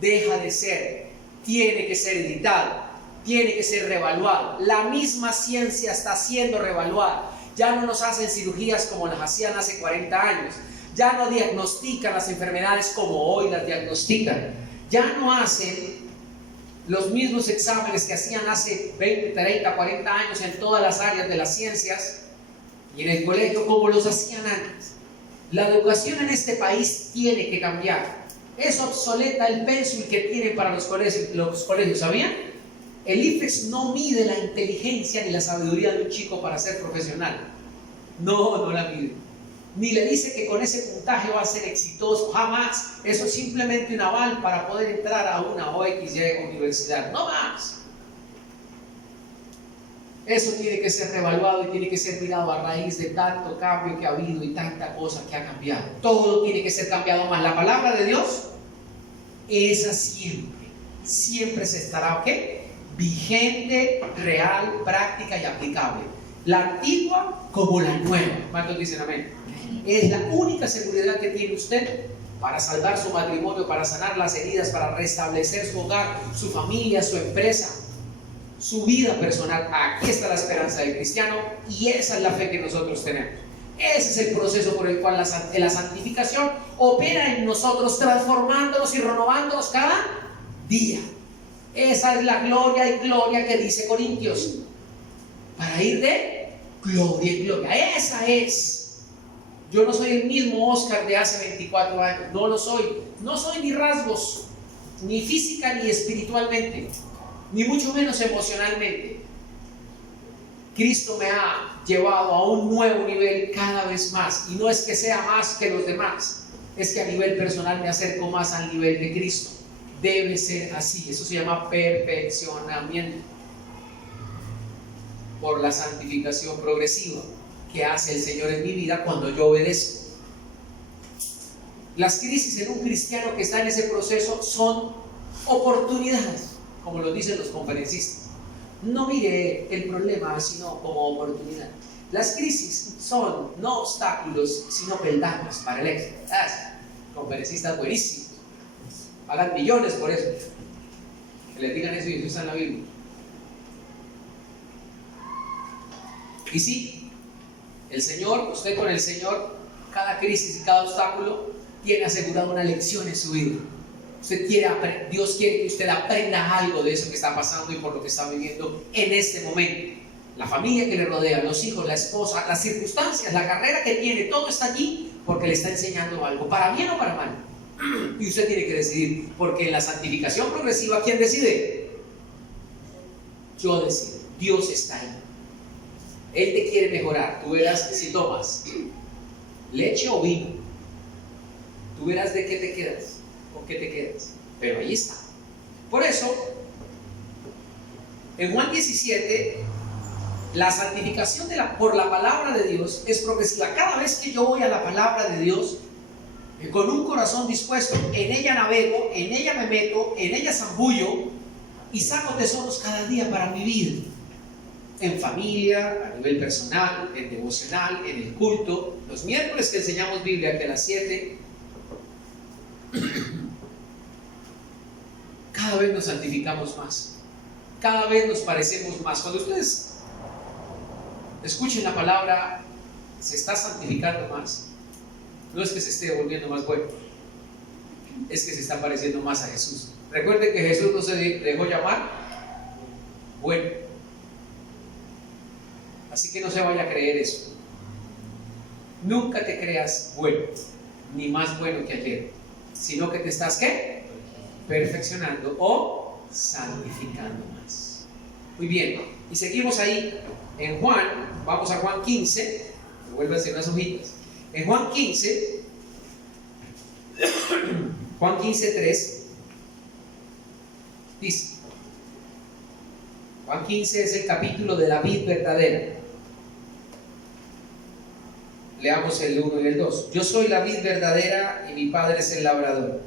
deja de ser, tiene que ser editado, tiene que ser reevaluado. La misma ciencia está siendo reevaluada. Ya no nos hacen cirugías como las hacían hace 40 años, ya no diagnostican las enfermedades como hoy las diagnostican, ya no hacen los mismos exámenes que hacían hace 20, 30, 40 años en todas las áreas de las ciencias y en el colegio, como los hacían antes. La educación en este país tiene que cambiar. Es obsoleta el pénsul que tienen para los colegios, ¿sabían? El IFEX no mide la inteligencia ni la sabiduría de un chico para ser profesional. No la mide. Ni le dice que con ese puntaje va a ser exitoso, jamás. Eso es simplemente un aval para poder entrar a una OXY universidad, no más. Eso tiene que ser reevaluado y tiene que ser mirado a raíz de tanto cambio que ha habido y tanta cosa que ha cambiado. Todo tiene que ser cambiado más. La palabra de Dios, esa siempre se estará, ¿ok?, vigente, real, práctica y aplicable. La antigua como la nueva. ¿Cuántos dicen amén? Es la única seguridad que tiene usted para salvar su matrimonio, para sanar las heridas, para restablecer su hogar, su familia, su empresa, su vida personal. Aquí está la esperanza del cristiano y esa es la fe que nosotros tenemos. Ese es el proceso por el cual la santificación opera en nosotros, transformándonos y renovándonos cada día. Esa es la gloria y gloria que dice Corintios, para ir de gloria en gloria. Esa es. Yo no soy el mismo Oscar de hace 24 años, no lo soy. No soy ni rasgos, ni física ni espiritualmente, ni mucho menos emocionalmente. Cristo me ha llevado a un nuevo nivel cada vez más, y no es que sea más que los demás, es que a nivel personal me acerco más al nivel de Cristo. Debe ser así. Eso se llama perfeccionamiento por la santificación progresiva que hace el Señor en mi vida cuando yo obedezco. Las crisis en un cristiano que está en ese proceso son oportunidades, como lo dicen los conferencistas. No mire el problema sino como oportunidad. Las crisis son no obstáculos sino peldaños para el éxito. Conferencistas buenísimos, pagan millones por eso, que les digan eso y eso está en la Biblia. Y sí, el Señor, usted con el Señor, cada crisis y cada obstáculo tiene asegurado una lección en su vida. Dios quiere que usted aprenda algo de eso que está pasando y por lo que está viviendo en este momento. La familia que le rodea, los hijos, la esposa, las circunstancias, la carrera que tiene, todo está allí porque le está enseñando algo, para bien o para mal. Y usted tiene que decidir, porque en la santificación progresiva, ¿quién decide? Yo decido. Dios está ahí. Él te quiere mejorar. Tú verás si tomas leche o vino, tú verás de qué te quedas, con qué te quedas, pero ahí está. Por eso, en Juan 17, la santificación por la palabra de Dios es progresiva. Cada vez que yo voy a la palabra de Dios con un corazón dispuesto, en ella navego, en ella me meto, en ella zambullo y saco tesoros cada día para mi vida. En familia, a nivel personal, en devocional, en el culto. Los miércoles que enseñamos Biblia, que a las 7, cada vez nos santificamos más, cada vez nos parecemos más. Cuando ustedes escuchen la palabra, se está santificando más, no es que se esté volviendo más bueno, es que se está pareciendo más a Jesús. Recuerden que Jesús no se dejó llamar bueno. Así que no se vaya a creer eso. Nunca te creas bueno, ni más bueno que ayer, sino que te estás, ¿qué?, perfeccionando o santificando más. Muy bien, y seguimos ahí en Juan. Vamos a Juan 15. Vuelve a hacer unas hojitas. En Juan 15, Juan 15:3 dice, Juan 15 es el capítulo de la vid verdadera. Leamos el 1 y el 2. Yo soy la vid verdadera y mi Padre es el labrador.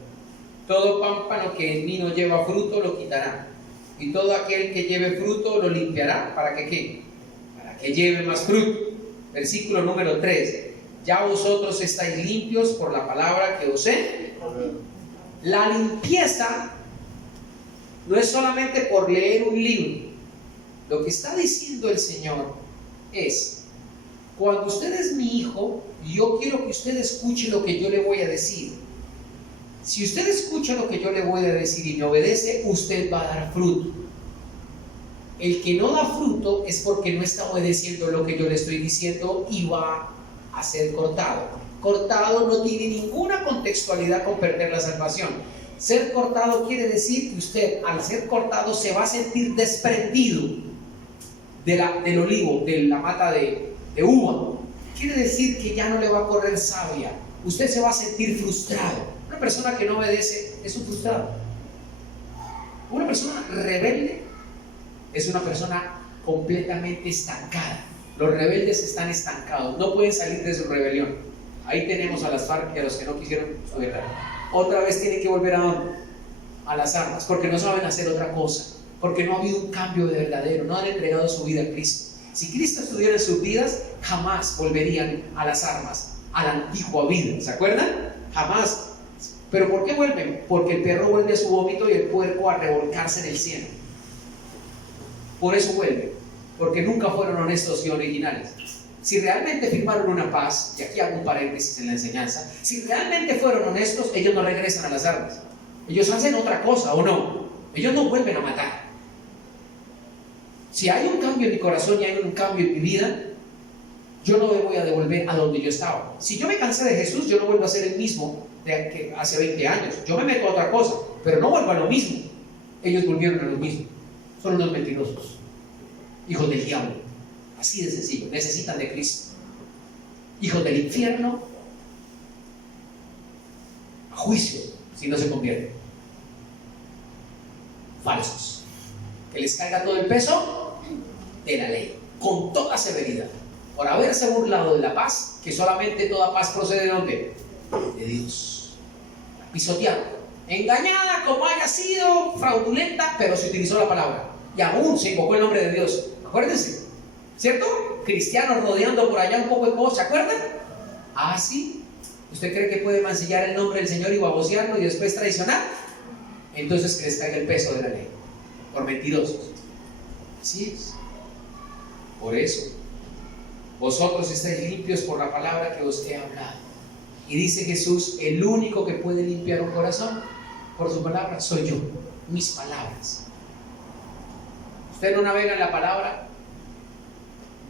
Todo pámpano que en mí no lleva fruto lo quitará, y todo aquel que lleve fruto lo limpiará. ¿Para que qué? Para que lleve más fruto. Versículo número 3. Ya vosotros estáis limpios por la palabra que os he. La limpieza no es solamente por leer un libro. Lo que está diciendo el Señor es: cuando usted es mi hijo, yo quiero que usted escuche lo que yo le voy a decir. Si usted escucha lo que yo le voy a decir y me obedece, usted va a dar fruto. El que no da fruto es porque no está obedeciendo lo que yo le estoy diciendo y va a ser cortado. Cortado no tiene ninguna contextualidad con perder la salvación. Ser cortado quiere decir que usted, al ser cortado, se va a sentir desprendido del olivo, de la mata de uva. Quiere decir que ya no le va a correr savia. Usted se va a sentir frustrado. Una persona que no obedece es un frustrado. Una persona rebelde es una persona completamente estancada. Los rebeldes están estancados, no pueden salir de su rebelión. Ahí tenemos a las FARC y a los que no quisieron su guerra. Otra vez tienen que volver a ¿dónde? A las armas, porque no saben hacer otra cosa, porque no ha habido un cambio de verdadero, no han entregado su vida a Cristo. Si Cristo estuviera en sus vidas, jamás volverían a las armas, a la antigua vida. ¿Se acuerdan? Jamás. ¿Pero por qué vuelven? Porque el perro vuelve a su vómito y el puerco a revolcarse en el cielo. Por eso vuelven, porque nunca fueron honestos y originales. Si realmente firmaron una paz, y aquí hago un paréntesis en la enseñanza, si realmente fueron honestos, ellos no regresan a las armas. Ellos hacen otra cosa, ¿o no? Ellos no vuelven a matar. Si hay un cambio en mi corazón y hay un cambio en mi vida, yo no me voy a devolver a donde yo estaba. Si yo me cansé de Jesús, yo no vuelvo a ser el mismo de que hace 20 años. Yo me meto a otra cosa, pero no vuelvo a lo mismo. Ellos volvieron a lo mismo. Son unos mentirosos, hijos del diablo. Así de sencillo. Necesitan de Cristo. Hijos del infierno, a juicio si no se convierten. Falsos. Que les caiga todo el peso de la ley, con toda severidad, por haberse burlado de la paz, que solamente toda paz procede ¿de dónde? De Dios. Pisoteado, engañada como haya sido, fraudulenta, pero se utilizó la palabra y aún se invocó el nombre de Dios. Acuérdense, ¿cierto? Cristianos rodeando por allá un poco de cosas, ¿se acuerdan? Ah, sí. ¿Usted cree que puede mancillar el nombre del Señor y babosearlo y después traicionar? Entonces que les caiga el peso de la ley, por mentirosos. Así es. Por eso, vosotros estáis limpios por la palabra que os he hablado. Y dice Jesús, el único que puede limpiar un corazón por su palabra soy yo, mis palabras. Usted no navega en la palabra,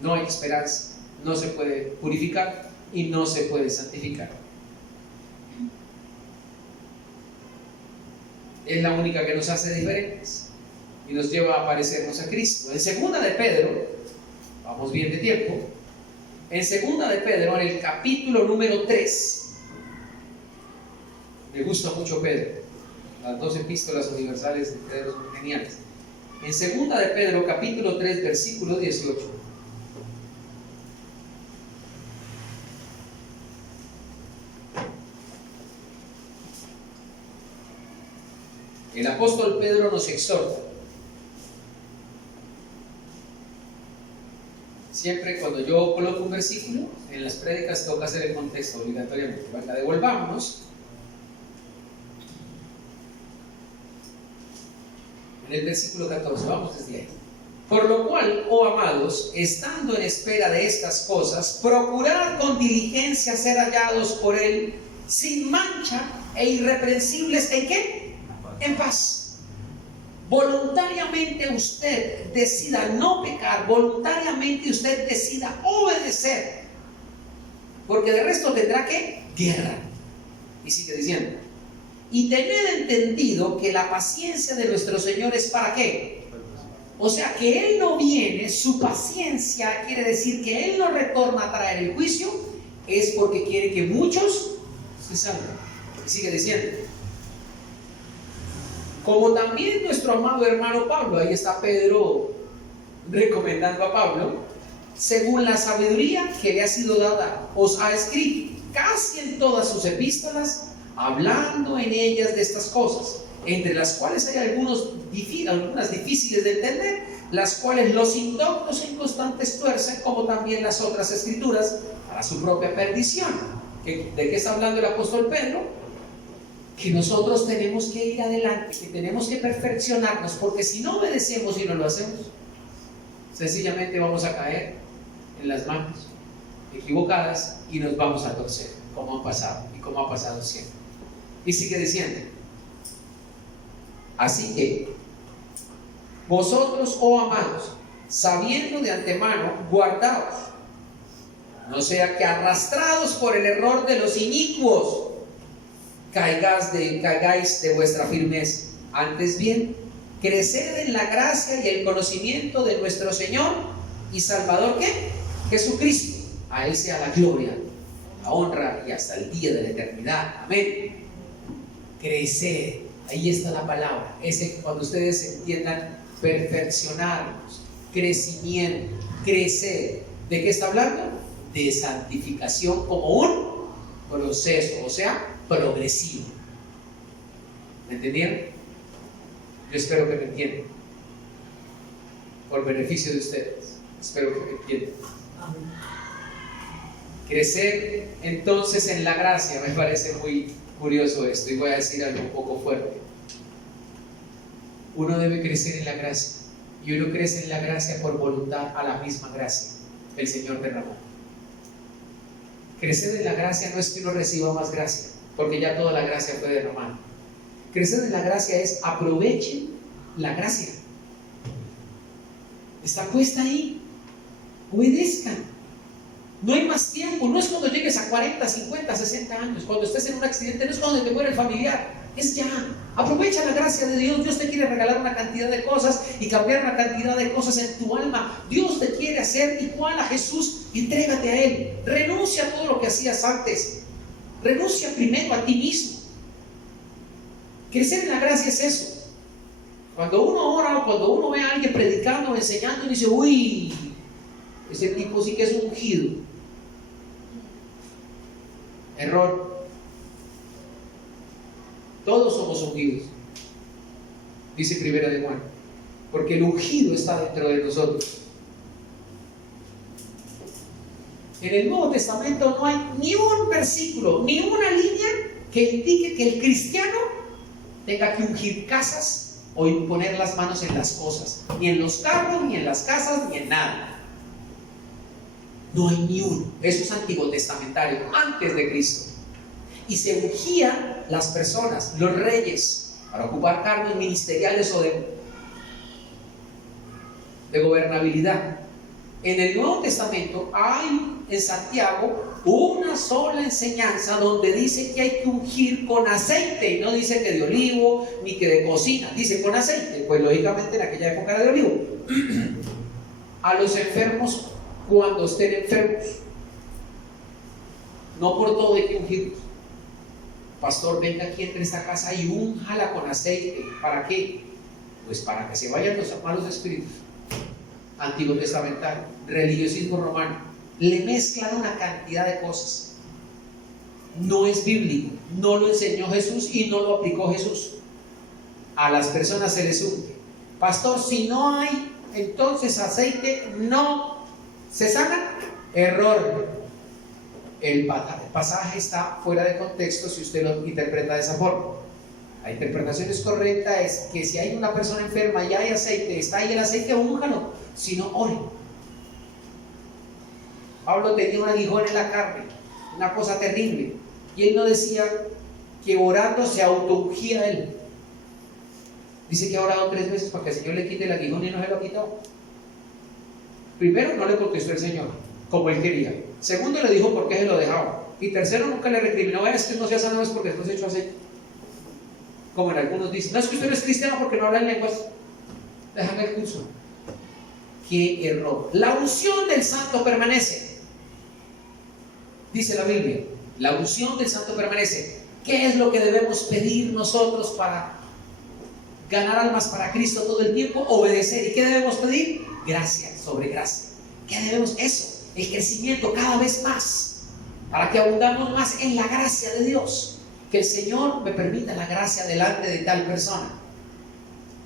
no hay esperanza, no se puede purificar y no se puede santificar. Es la única que nos hace diferentes y nos lleva a parecernos a Cristo. En segunda de Pedro, vamos bien de tiempo, en segunda de Pedro, en el capítulo número 3, me gusta mucho Pedro, las dos epístolas universales de Pedro son geniales. En segunda de Pedro, capítulo 3, versículo 18. El apóstol Pedro nos exhorta. Siempre cuando yo coloco un versículo, en las prédicas toca hacer el contexto obligatoriamente. Venga, devolvámonos. En el versículo 14, vamos desde ahí. Por lo cual, oh amados, estando en espera de estas cosas, procurad con diligencia ser hallados por Él, sin mancha e irreprensibles, ¿en qué? En paz. Voluntariamente usted decida no pecar, voluntariamente usted decida obedecer, porque de resto tendrá que guerra. Y sigue diciendo, y tened entendido que la paciencia de nuestro Señor es ¿para qué? O sea que Él no viene, su paciencia quiere decir que Él no retorna a traer el juicio, es porque quiere que muchos se salven. Y sigue diciendo, como también nuestro amado hermano Pablo, ahí está Pedro recomendando a Pablo, según la sabiduría que le ha sido dada, os ha escrito casi en todas sus epístolas, hablando en ellas de estas cosas, entre las cuales hay algunas difíciles de entender, las cuales los indoctos e inconstantes tuercen, como también las otras escrituras, para su propia perdición. ¿De qué está hablando el apóstol Pedro? Que nosotros tenemos que ir adelante, que tenemos que perfeccionarnos, porque si no obedecemos y no lo hacemos, sencillamente vamos a caer en las manos equivocadas y nos vamos a torcer, como ha pasado y como ha pasado siempre. Y sigue diciendo: así que vosotros, oh amados, sabiendo de antemano, guardaos, no sea que arrastrados por el error de los inicuos caigáis de vuestra firmeza. Antes bien, creced en la gracia y el conocimiento de nuestro Señor y Salvador, ¿qué? Jesucristo. A Él sea la gloria, la honra y hasta el día de la eternidad. Amén. Crecer, ahí está la palabra. Ese, cuando ustedes entiendan, perfeccionarnos, crecimiento, crecer. ¿De qué está hablando? De santificación como un proceso, o sea, progresivo. ¿Me entendieron? Yo espero que me entiendan, por beneficio de ustedes. Espero que me entiendan. Crecer entonces en la gracia. Me parece muy curioso esto, y voy a decir algo un poco fuerte. Uno debe crecer en la gracia, y uno crece en la gracia por voluntad a la misma gracia que el Señor derramó. Crecer en la gracia no es que uno reciba más gracia, porque ya toda la gracia fue derramada. Crecer en la gracia es: aprovechen la gracia, está puesta ahí, obedezcan. No hay más tiempo. No es cuando llegues a 40, 50, 60 años, cuando estés en un accidente, no es cuando te muere el familiar, es ya. Aprovecha la gracia de Dios. Dios te quiere regalar una cantidad de cosas y cambiar una cantidad de cosas en tu alma. Dios te quiere hacer igual a Jesús. Entrégate a Él, renuncia a todo lo que hacías antes, renuncia primero a ti mismo. Crecer en la gracia es eso. Cuando uno ora o cuando uno ve a alguien predicando o enseñando y dice: uy, ese tipo sí que es un ungido. Error. Todos somos ungidos, dice Primera de Juan, porque el ungido está dentro de nosotros. En el Nuevo Testamento no hay ni un versículo, ni una línea que indique que el cristiano tenga que ungir casas o imponer las manos en las cosas, ni en los carros, ni en las casas, ni en nada. No hay ni uno. Eso es antiguo testamentario, antes de Cristo. Y se ungían las personas, los reyes, para ocupar cargos ministeriales o de gobernabilidad. En el Nuevo Testamento hay en Santiago una sola enseñanza donde dice que hay que ungir con aceite, y no dice que de olivo ni que de cocina, dice con aceite. Pues lógicamente en aquella época era de olivo. A los enfermos cuando estén enfermos, no por todo hay que ungirlos. Pastor, venga aquí entre esta casa y únjala con aceite. ¿Para qué? Pues para que se vayan los malos espíritus. Antiguo testamentario, religiosismo romano, le mezclan una cantidad de cosas. No es bíblico, no lo enseñó Jesús y no lo aplicó Jesús. A las personas se les unge. Pastor, si no hay entonces aceite, no se sana. Error. El pasaje está fuera de contexto si usted lo interpreta de esa forma. La interpretación es correcta, es que si hay una persona enferma y hay aceite, está ahí el aceite, únjalo. Si no, ore. Pablo tenía un aguijón en la carne, una cosa terrible, y él no decía que orando se autoungía él. Dice que ha orado 3 veces para que el Señor le quite el aguijón y no se lo ha quitado. Primero, no le contestó el Señor como él quería. Segundo, le dijo por qué se lo dejaba. Y tercero, nunca le recriminó: es que no sea sano, es porque no se echó aceite. Como en algunos dicen: no, es que usted no es cristiano porque no habla en lenguas. Déjame el curso. ¡Qué error! La unción del santo permanece. Dice la Biblia, la unción del santo permanece. ¿Qué es lo que debemos pedir nosotros para ganar almas para Cristo todo el tiempo? Obedecer. ¿Y qué debemos pedir? Gracia sobre gracia. ¿Qué debemos? Eso. El crecimiento cada vez más, para que abundamos más en la gracia de Dios. Que el Señor me permita la gracia delante de tal persona,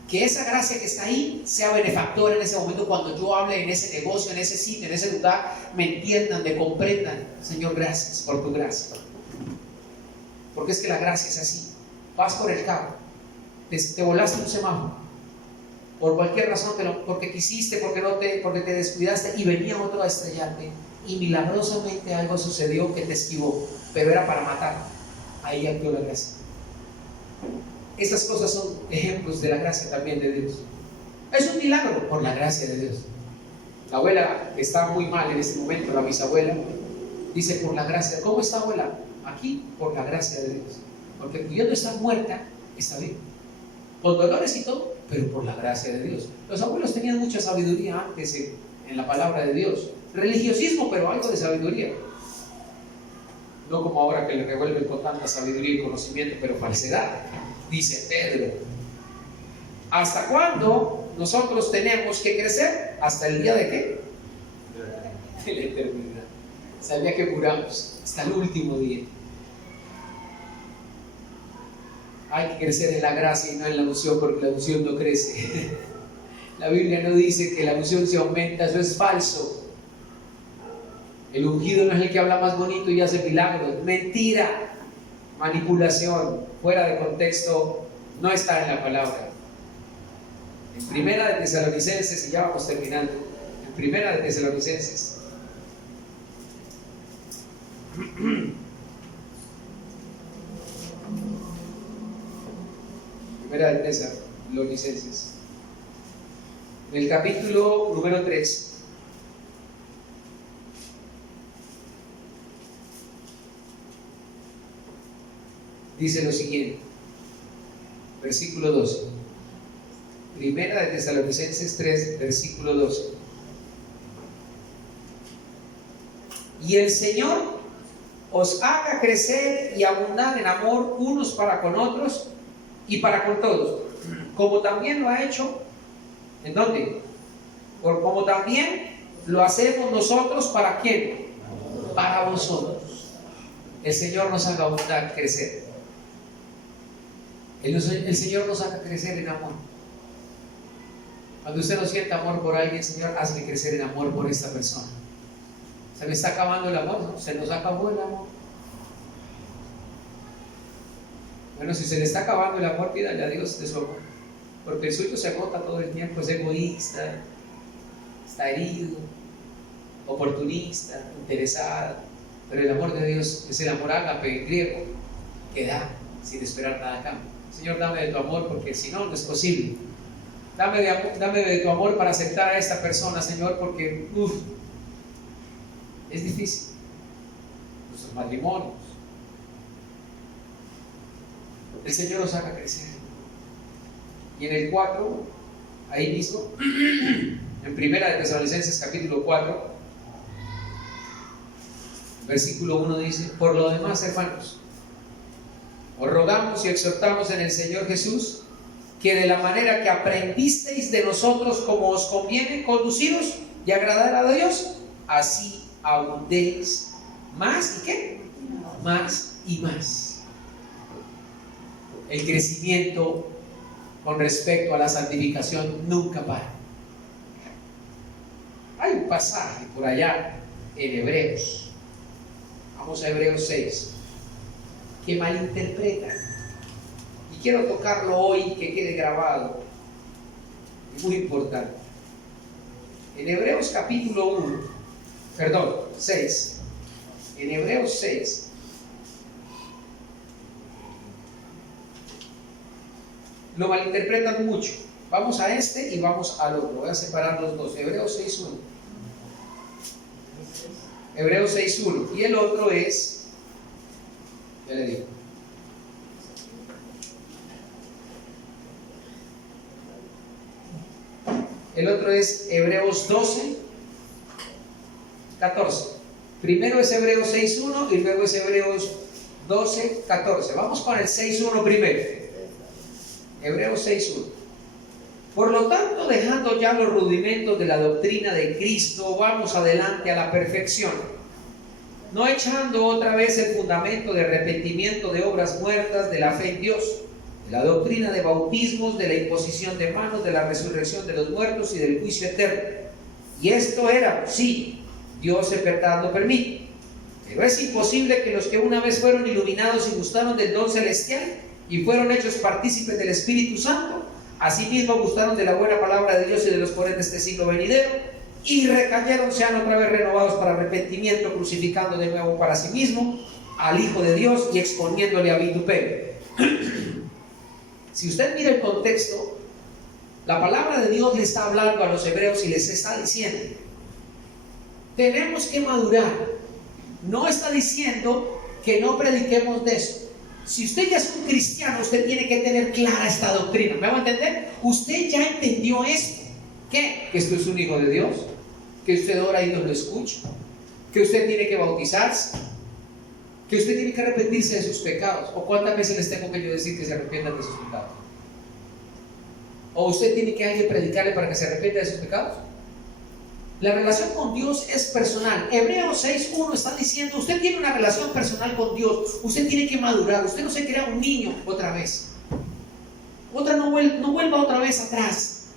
que esa gracia que está ahí sea benefactora en ese momento, cuando yo hable en ese negocio, en ese sitio, en ese lugar, me entiendan, me comprendan. Señor, gracias por tu gracia, porque es que la gracia es así. Vas por el cabo, te volaste un semáforo por cualquier razón, porque quisiste, porque te descuidaste, y venía otro a estrellarte, y milagrosamente algo sucedió que te esquivó, pero era para matar. Ahí actuó la gracia. Esas cosas son ejemplos de la gracia también de Dios. Es un milagro por la gracia de Dios. La abuela está muy mal en este momento, la bisabuela, dice por la gracia. ¿Cómo está, abuela? Aquí, por la gracia de Dios. Porque pudiendo estar muerta, está bien. Con dolores y todo, pero por la gracia de Dios. Los abuelos tenían mucha sabiduría antes en la palabra de Dios. Religiosismo, pero algo de sabiduría. No como ahora que le revuelven con tanta sabiduría y conocimiento, pero falsedad. Dice Pedro. ¿Hasta cuándo nosotros tenemos que crecer? ¿Hasta el día de qué? De la eternidad. Hasta el día que muramos. Hasta el último día. Hay que crecer en la gracia y no en la unción, porque la unción no crece. La Biblia no dice que la unción se aumenta, eso es falso. El ungido no es el que habla más bonito y hace milagros. Mentira, manipulación, fuera de contexto, no está en la palabra. En Primera de Tesalonicenses, y ya vamos terminando, en Primera de Tesalonicenses, Primera de Tesalonicenses, en el capítulo número 3, dice lo siguiente, versículo 12. Primera de Tesalonicenses 3, versículo 12. Y el Señor os haga crecer y abundar en amor unos para con otros y para con todos, como también lo ha hecho. ¿En dónde? Como también lo hacemos nosotros. ¿Para quién? Para vosotros. El Señor nos haga abundar, crecer. El Señor nos haga crecer en amor. Cuando usted no sienta amor por alguien, Señor, hazme crecer en amor por esta persona. Se me está acabando el amor, ¿no? Se nos acabó el amor. Bueno, si se le está acabando el amor, pídale a Dios de su amor, porque el suyo se agota todo el tiempo, es egoísta, está herido, oportunista, interesado. Pero el amor de Dios es el amor ágape en griego, que da sin esperar nada a cambio. Señor, dame de tu amor, porque si no, no es posible. Dame de tu amor para aceptar a esta persona, Señor, porque es difícil. Nuestros matrimonios. El Señor nos haga crecer. Y en el 4, ahí mismo, en Primera de Tesalonicenses capítulo 4, versículo 1 dice: por lo demás, hermanos, os rogamos y exhortamos en el Señor Jesús, que de la manera que aprendisteis de nosotros como os conviene conduciros y agradar a Dios, así abundéis más. ¿Y qué? Más y más. El crecimiento con respecto a la santificación nunca para. Hay un pasaje por allá en Hebreos, vamos a Hebreos 6, que malinterpretan, y quiero tocarlo hoy, que quede grabado, es muy importante. En Hebreos capítulo 6, en Hebreos 6, lo malinterpretan mucho. Vamos a este y vamos al otro. Voy a separar los dos. Hebreos 6.1. Hebreos 6.1. Y el otro es, ya le digo, el otro es Hebreos 12.14. Primero es Hebreos 6.1 y luego es Hebreos 12.14. Vamos con el 6.1 primero. Hebreos 6.1. Por lo tanto, dejando ya los rudimentos de la doctrina de Cristo, vamos adelante a la perfección, no echando otra vez el fundamento de arrepentimiento de obras muertas, de la fe en Dios, de la doctrina de bautismos, de la imposición de manos, de la resurrección de los muertos y del juicio eterno. Y esto era, sí, Dios en verdad lo permite, pero es imposible que los que una vez fueron iluminados y gustaron del don celestial y fueron hechos partícipes del Espíritu Santo, asimismo gustaron de la buena palabra de Dios y de los poderes de este siglo venidero, y recayeron, sean otra vez renovados para arrepentimiento, crucificando de nuevo para sí mismo al Hijo de Dios y exponiéndole a vituperio. Si usted mira el contexto, la palabra de Dios le está hablando a los hebreos y les está diciendo: tenemos que madurar. No está diciendo que no prediquemos de eso. Si usted ya es un cristiano, usted tiene que tener clara esta doctrina. ¿Me va a entender? Usted ya entendió esto. ¿Qué? Que esto es un hijo de Dios, que usted ora y Dios lo escucha, que usted tiene que bautizarse, que usted tiene que arrepentirse de sus pecados. ¿O cuántas veces les tengo que yo decir que se arrepientan de sus pecados? ¿O usted tiene que alguien predicarle para que se arrepienta de sus pecados? La relación con Dios es personal. Hebreos 6:1 está diciendo: usted tiene una relación personal con Dios. Usted tiene que madurar. Usted no se crea un niño otra vez. No vuelva otra vez atrás.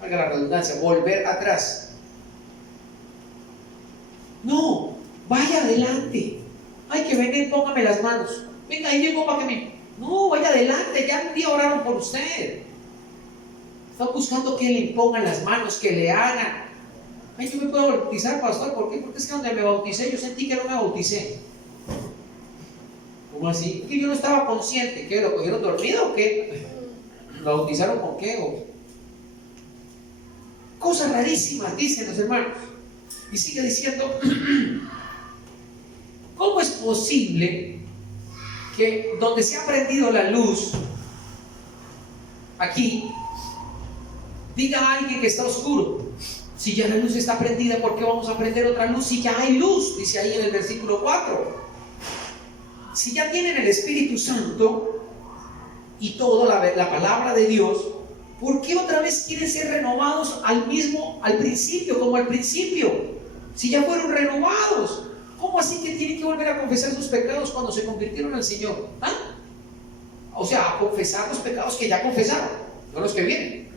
Valga la redundancia, volver atrás. No, vaya adelante. Hay que venir, póngame las manos. Venga, ahí llegó para que me... No, vaya adelante. Ya un día oraron por usted. Están buscando que le impongan las manos, que le hagan. Ay, yo me puedo bautizar, pastor. ¿Por qué? Porque es que donde me bauticé, yo sentí que no me bauticé. ¿Cómo así? Que yo no estaba consciente. ¿Qué? ¿Lo cogieron dormido o qué? ¿Lo bautizaron con qué? Cosas rarísimas, dicen los hermanos. Y sigue diciendo: ¿cómo es posible que donde se ha prendido la luz, aquí, diga alguien que está oscuro? Si ya la luz está prendida, ¿por qué vamos a prender otra luz si ya hay luz? Dice ahí en el versículo 4. Si ya tienen el Espíritu Santo y toda la palabra de Dios, ¿por qué otra vez quieren ser renovados al principio, como al principio? Si ya fueron renovados, ¿cómo así que tienen que volver a confesar sus pecados cuando se convirtieron al Señor? ¿Ah? O sea, a confesar los pecados que ya confesaron, no los que vienen.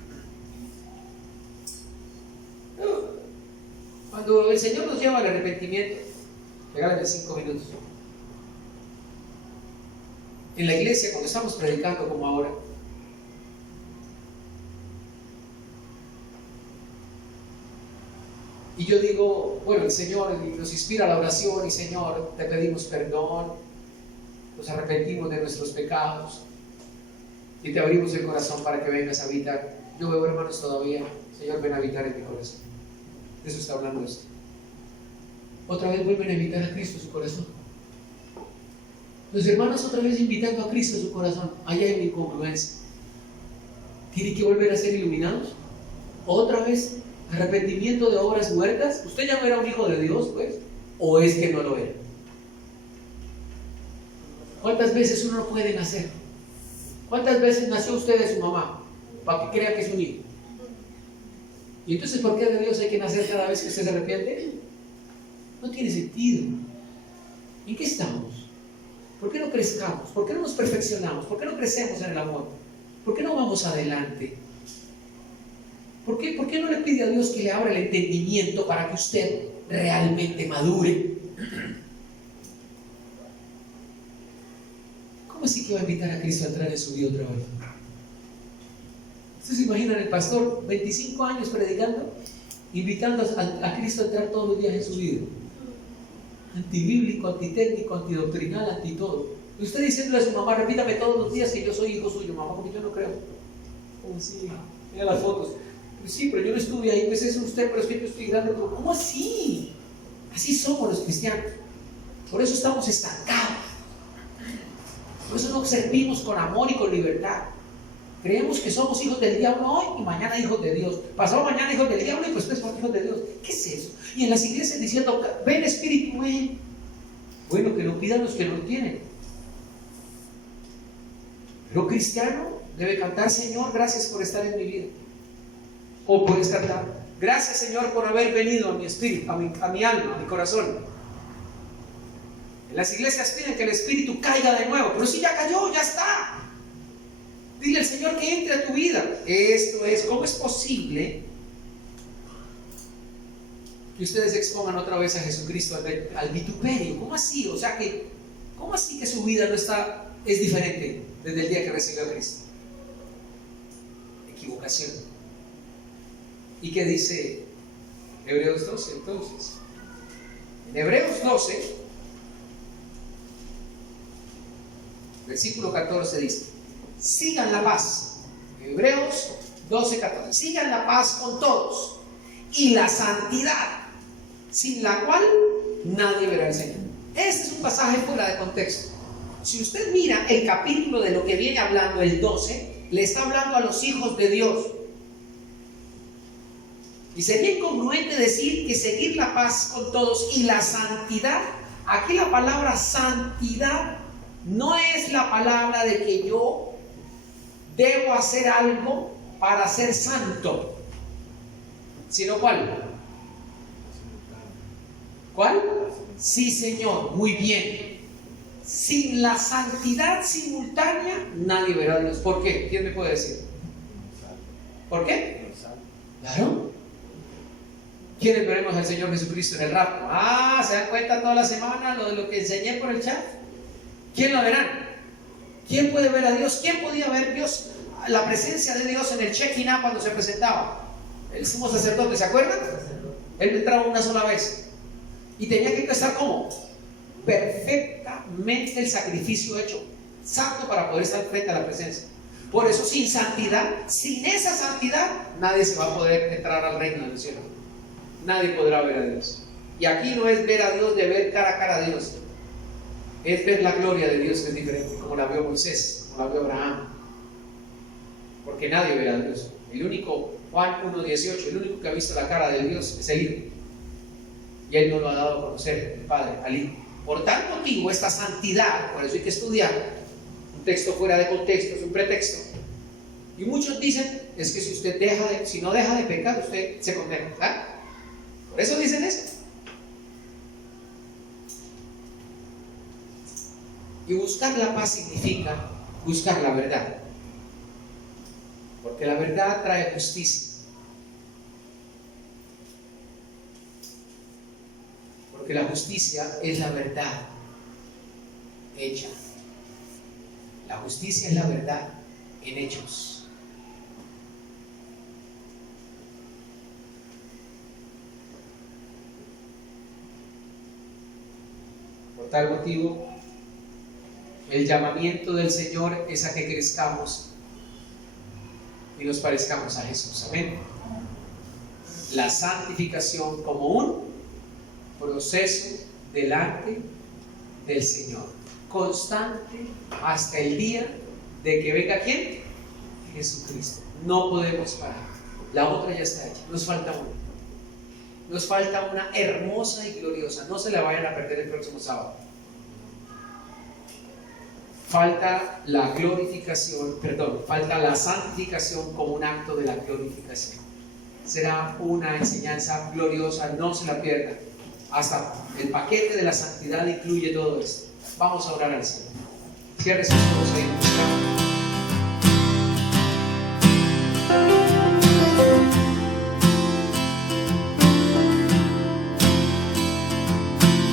Cuando el Señor nos lleva al arrepentimiento, regálenme 5 minutos. En la iglesia, cuando estamos predicando como ahora, y yo digo, bueno, el Señor nos inspira a la oración, y Señor, te pedimos perdón, nos arrepentimos de nuestros pecados y te abrimos el corazón para que vengas a habitar. Yo veo hermanos todavía: Señor, ven a habitar en mi corazón. De eso está hablando esto. Otra vez vuelven a invitar a Cristo a su corazón. Los hermanos otra vez invitando a Cristo a su corazón. Ahí hay una incongruencia. ¿Tienen que volver a ser iluminados? ¿Otra vez arrepentimiento de obras muertas? ¿Usted ya no era un hijo de Dios, pues? ¿O es que no lo era? ¿Cuántas veces uno no puede nacer? ¿Cuántas veces nació usted de su mamá para que crea que es un hijo? ¿Y entonces por qué de Dios hay que nacer cada vez que usted se arrepiente? No tiene sentido. ¿En qué estamos? ¿Por qué no crezcamos? ¿Por qué no nos perfeccionamos? ¿Por qué no crecemos en el amor? ¿Por qué no vamos adelante? ¿Por qué no le pide a Dios que le abra el entendimiento para que usted realmente madure? ¿Cómo así que va a invitar a Cristo a entrar en su vida otra vez? ¿Ustedes se imaginan el pastor 25 años predicando, invitando a Cristo a entrar todos los días en su vida? Antibíblico, antitécnico, antidoctrinal, anti todo. Y usted diciéndole a su mamá: repítame todos los días que yo soy hijo suyo. Mamá, porque yo no creo. ¿Cómo así? Mira las fotos. Pues sí, pero yo no estuve ahí. Pues eso es usted, pero es que yo estoy grande. ¿Cómo así? Así somos los cristianos. Por eso estamos estancados. Por eso no servimos con amor y con libertad. Creemos que somos hijos del diablo hoy y mañana hijos de Dios. Pasado mañana hijos del diablo y pues somos hijos de Dios. ¿Qué es eso? Y en las iglesias diciendo: ven Espíritu, ven. Bueno, que lo pidan los que lo tienen. Pero cristiano debe cantar: Señor, gracias por estar en mi vida. O puedes cantar: gracias, Señor, por haber venido a mi espíritu, a mi alma, a mi corazón. En las iglesias piden que el Espíritu caiga de nuevo. Pero si ya cayó, ya está. Dile al Señor que entre a tu vida. Esto es, ¿cómo es posible que ustedes expongan otra vez a Jesucristo al vituperio? ¿Cómo así? O sea que, ¿cómo así que su vida es diferente desde el día que recibió a Cristo? Equivocación. ¿Y qué dice Hebreos 12 entonces? En Hebreos 12, versículo 14 dice: sigan la paz. Hebreos 12:14. Sigan la paz con todos y la santidad, sin la cual nadie verá al Señor. Este es un pasaje fuera de contexto. Si usted mira el capítulo de lo que viene hablando, el 12, le está hablando a los hijos de Dios. Y sería incongruente decir que seguir la paz con todos y la santidad. Aquí la palabra santidad no es la palabra de que yo debo hacer algo para ser santo, sino ¿cuál? ¿Cuál? Sí, Señor, muy bien. Sin la santidad simultánea, nadie verá a Dios. ¿Por qué? ¿Quién me puede decir? ¿Por qué? Claro. ¿Quiénes veremos al Señor Jesucristo en el rapto? ¿Se dan cuenta toda la semana de lo que enseñé por el chat? ¿Quién lo verán? ¿Quién puede ver a Dios? ¿Quién podía ver Dios, la presencia de Dios en el check-in cuando se presentaba? El sumo sacerdote, ¿se acuerdan? Él entraba una sola vez y tenía que estar como perfectamente el sacrificio hecho, santo, para poder estar frente a la presencia. Por eso, sin santidad, sin esa santidad, nadie se va a poder entrar al reino del cielo. Nadie podrá ver a Dios. Y aquí no es ver a Dios de ver cara a cara a Dios, es ver la gloria de Dios, que es diferente, como la vio Moisés, como la vio Abraham. Porque nadie verá a Dios. El único, Juan 1:18, el único que ha visto la cara de Dios es el Hijo. Y Él no lo ha dado a conocer, el Padre, al Hijo. Por tal motivo, esta santidad, por eso hay que estudiar. Un texto fuera de contexto es un pretexto. Y muchos dicen, es que si no deja de pecar, usted se condena, ¿verdad? Por eso dicen eso. Y buscar la paz significa buscar la verdad. Porque la verdad trae justicia. Porque la justicia es la verdad hecha. La justicia es la verdad en hechos. Por tal motivo, el llamamiento del Señor es a que crezcamos y nos parezcamos a Jesús. Amén. La santificación como un proceso delante del Señor, constante hasta el día de que venga ¿quién? Jesucristo. No podemos parar. La otra ya está hecha. Nos falta una. Nos falta una hermosa y gloriosa. No se la vayan a perder el próximo sábado. Falta la glorificación, falta la santificación como un acto de la glorificación. Será una enseñanza gloriosa, no se la pierdan. Hasta el paquete de la santidad incluye todo esto. Vamos a orar al Señor. Cierre sus ojos ahí.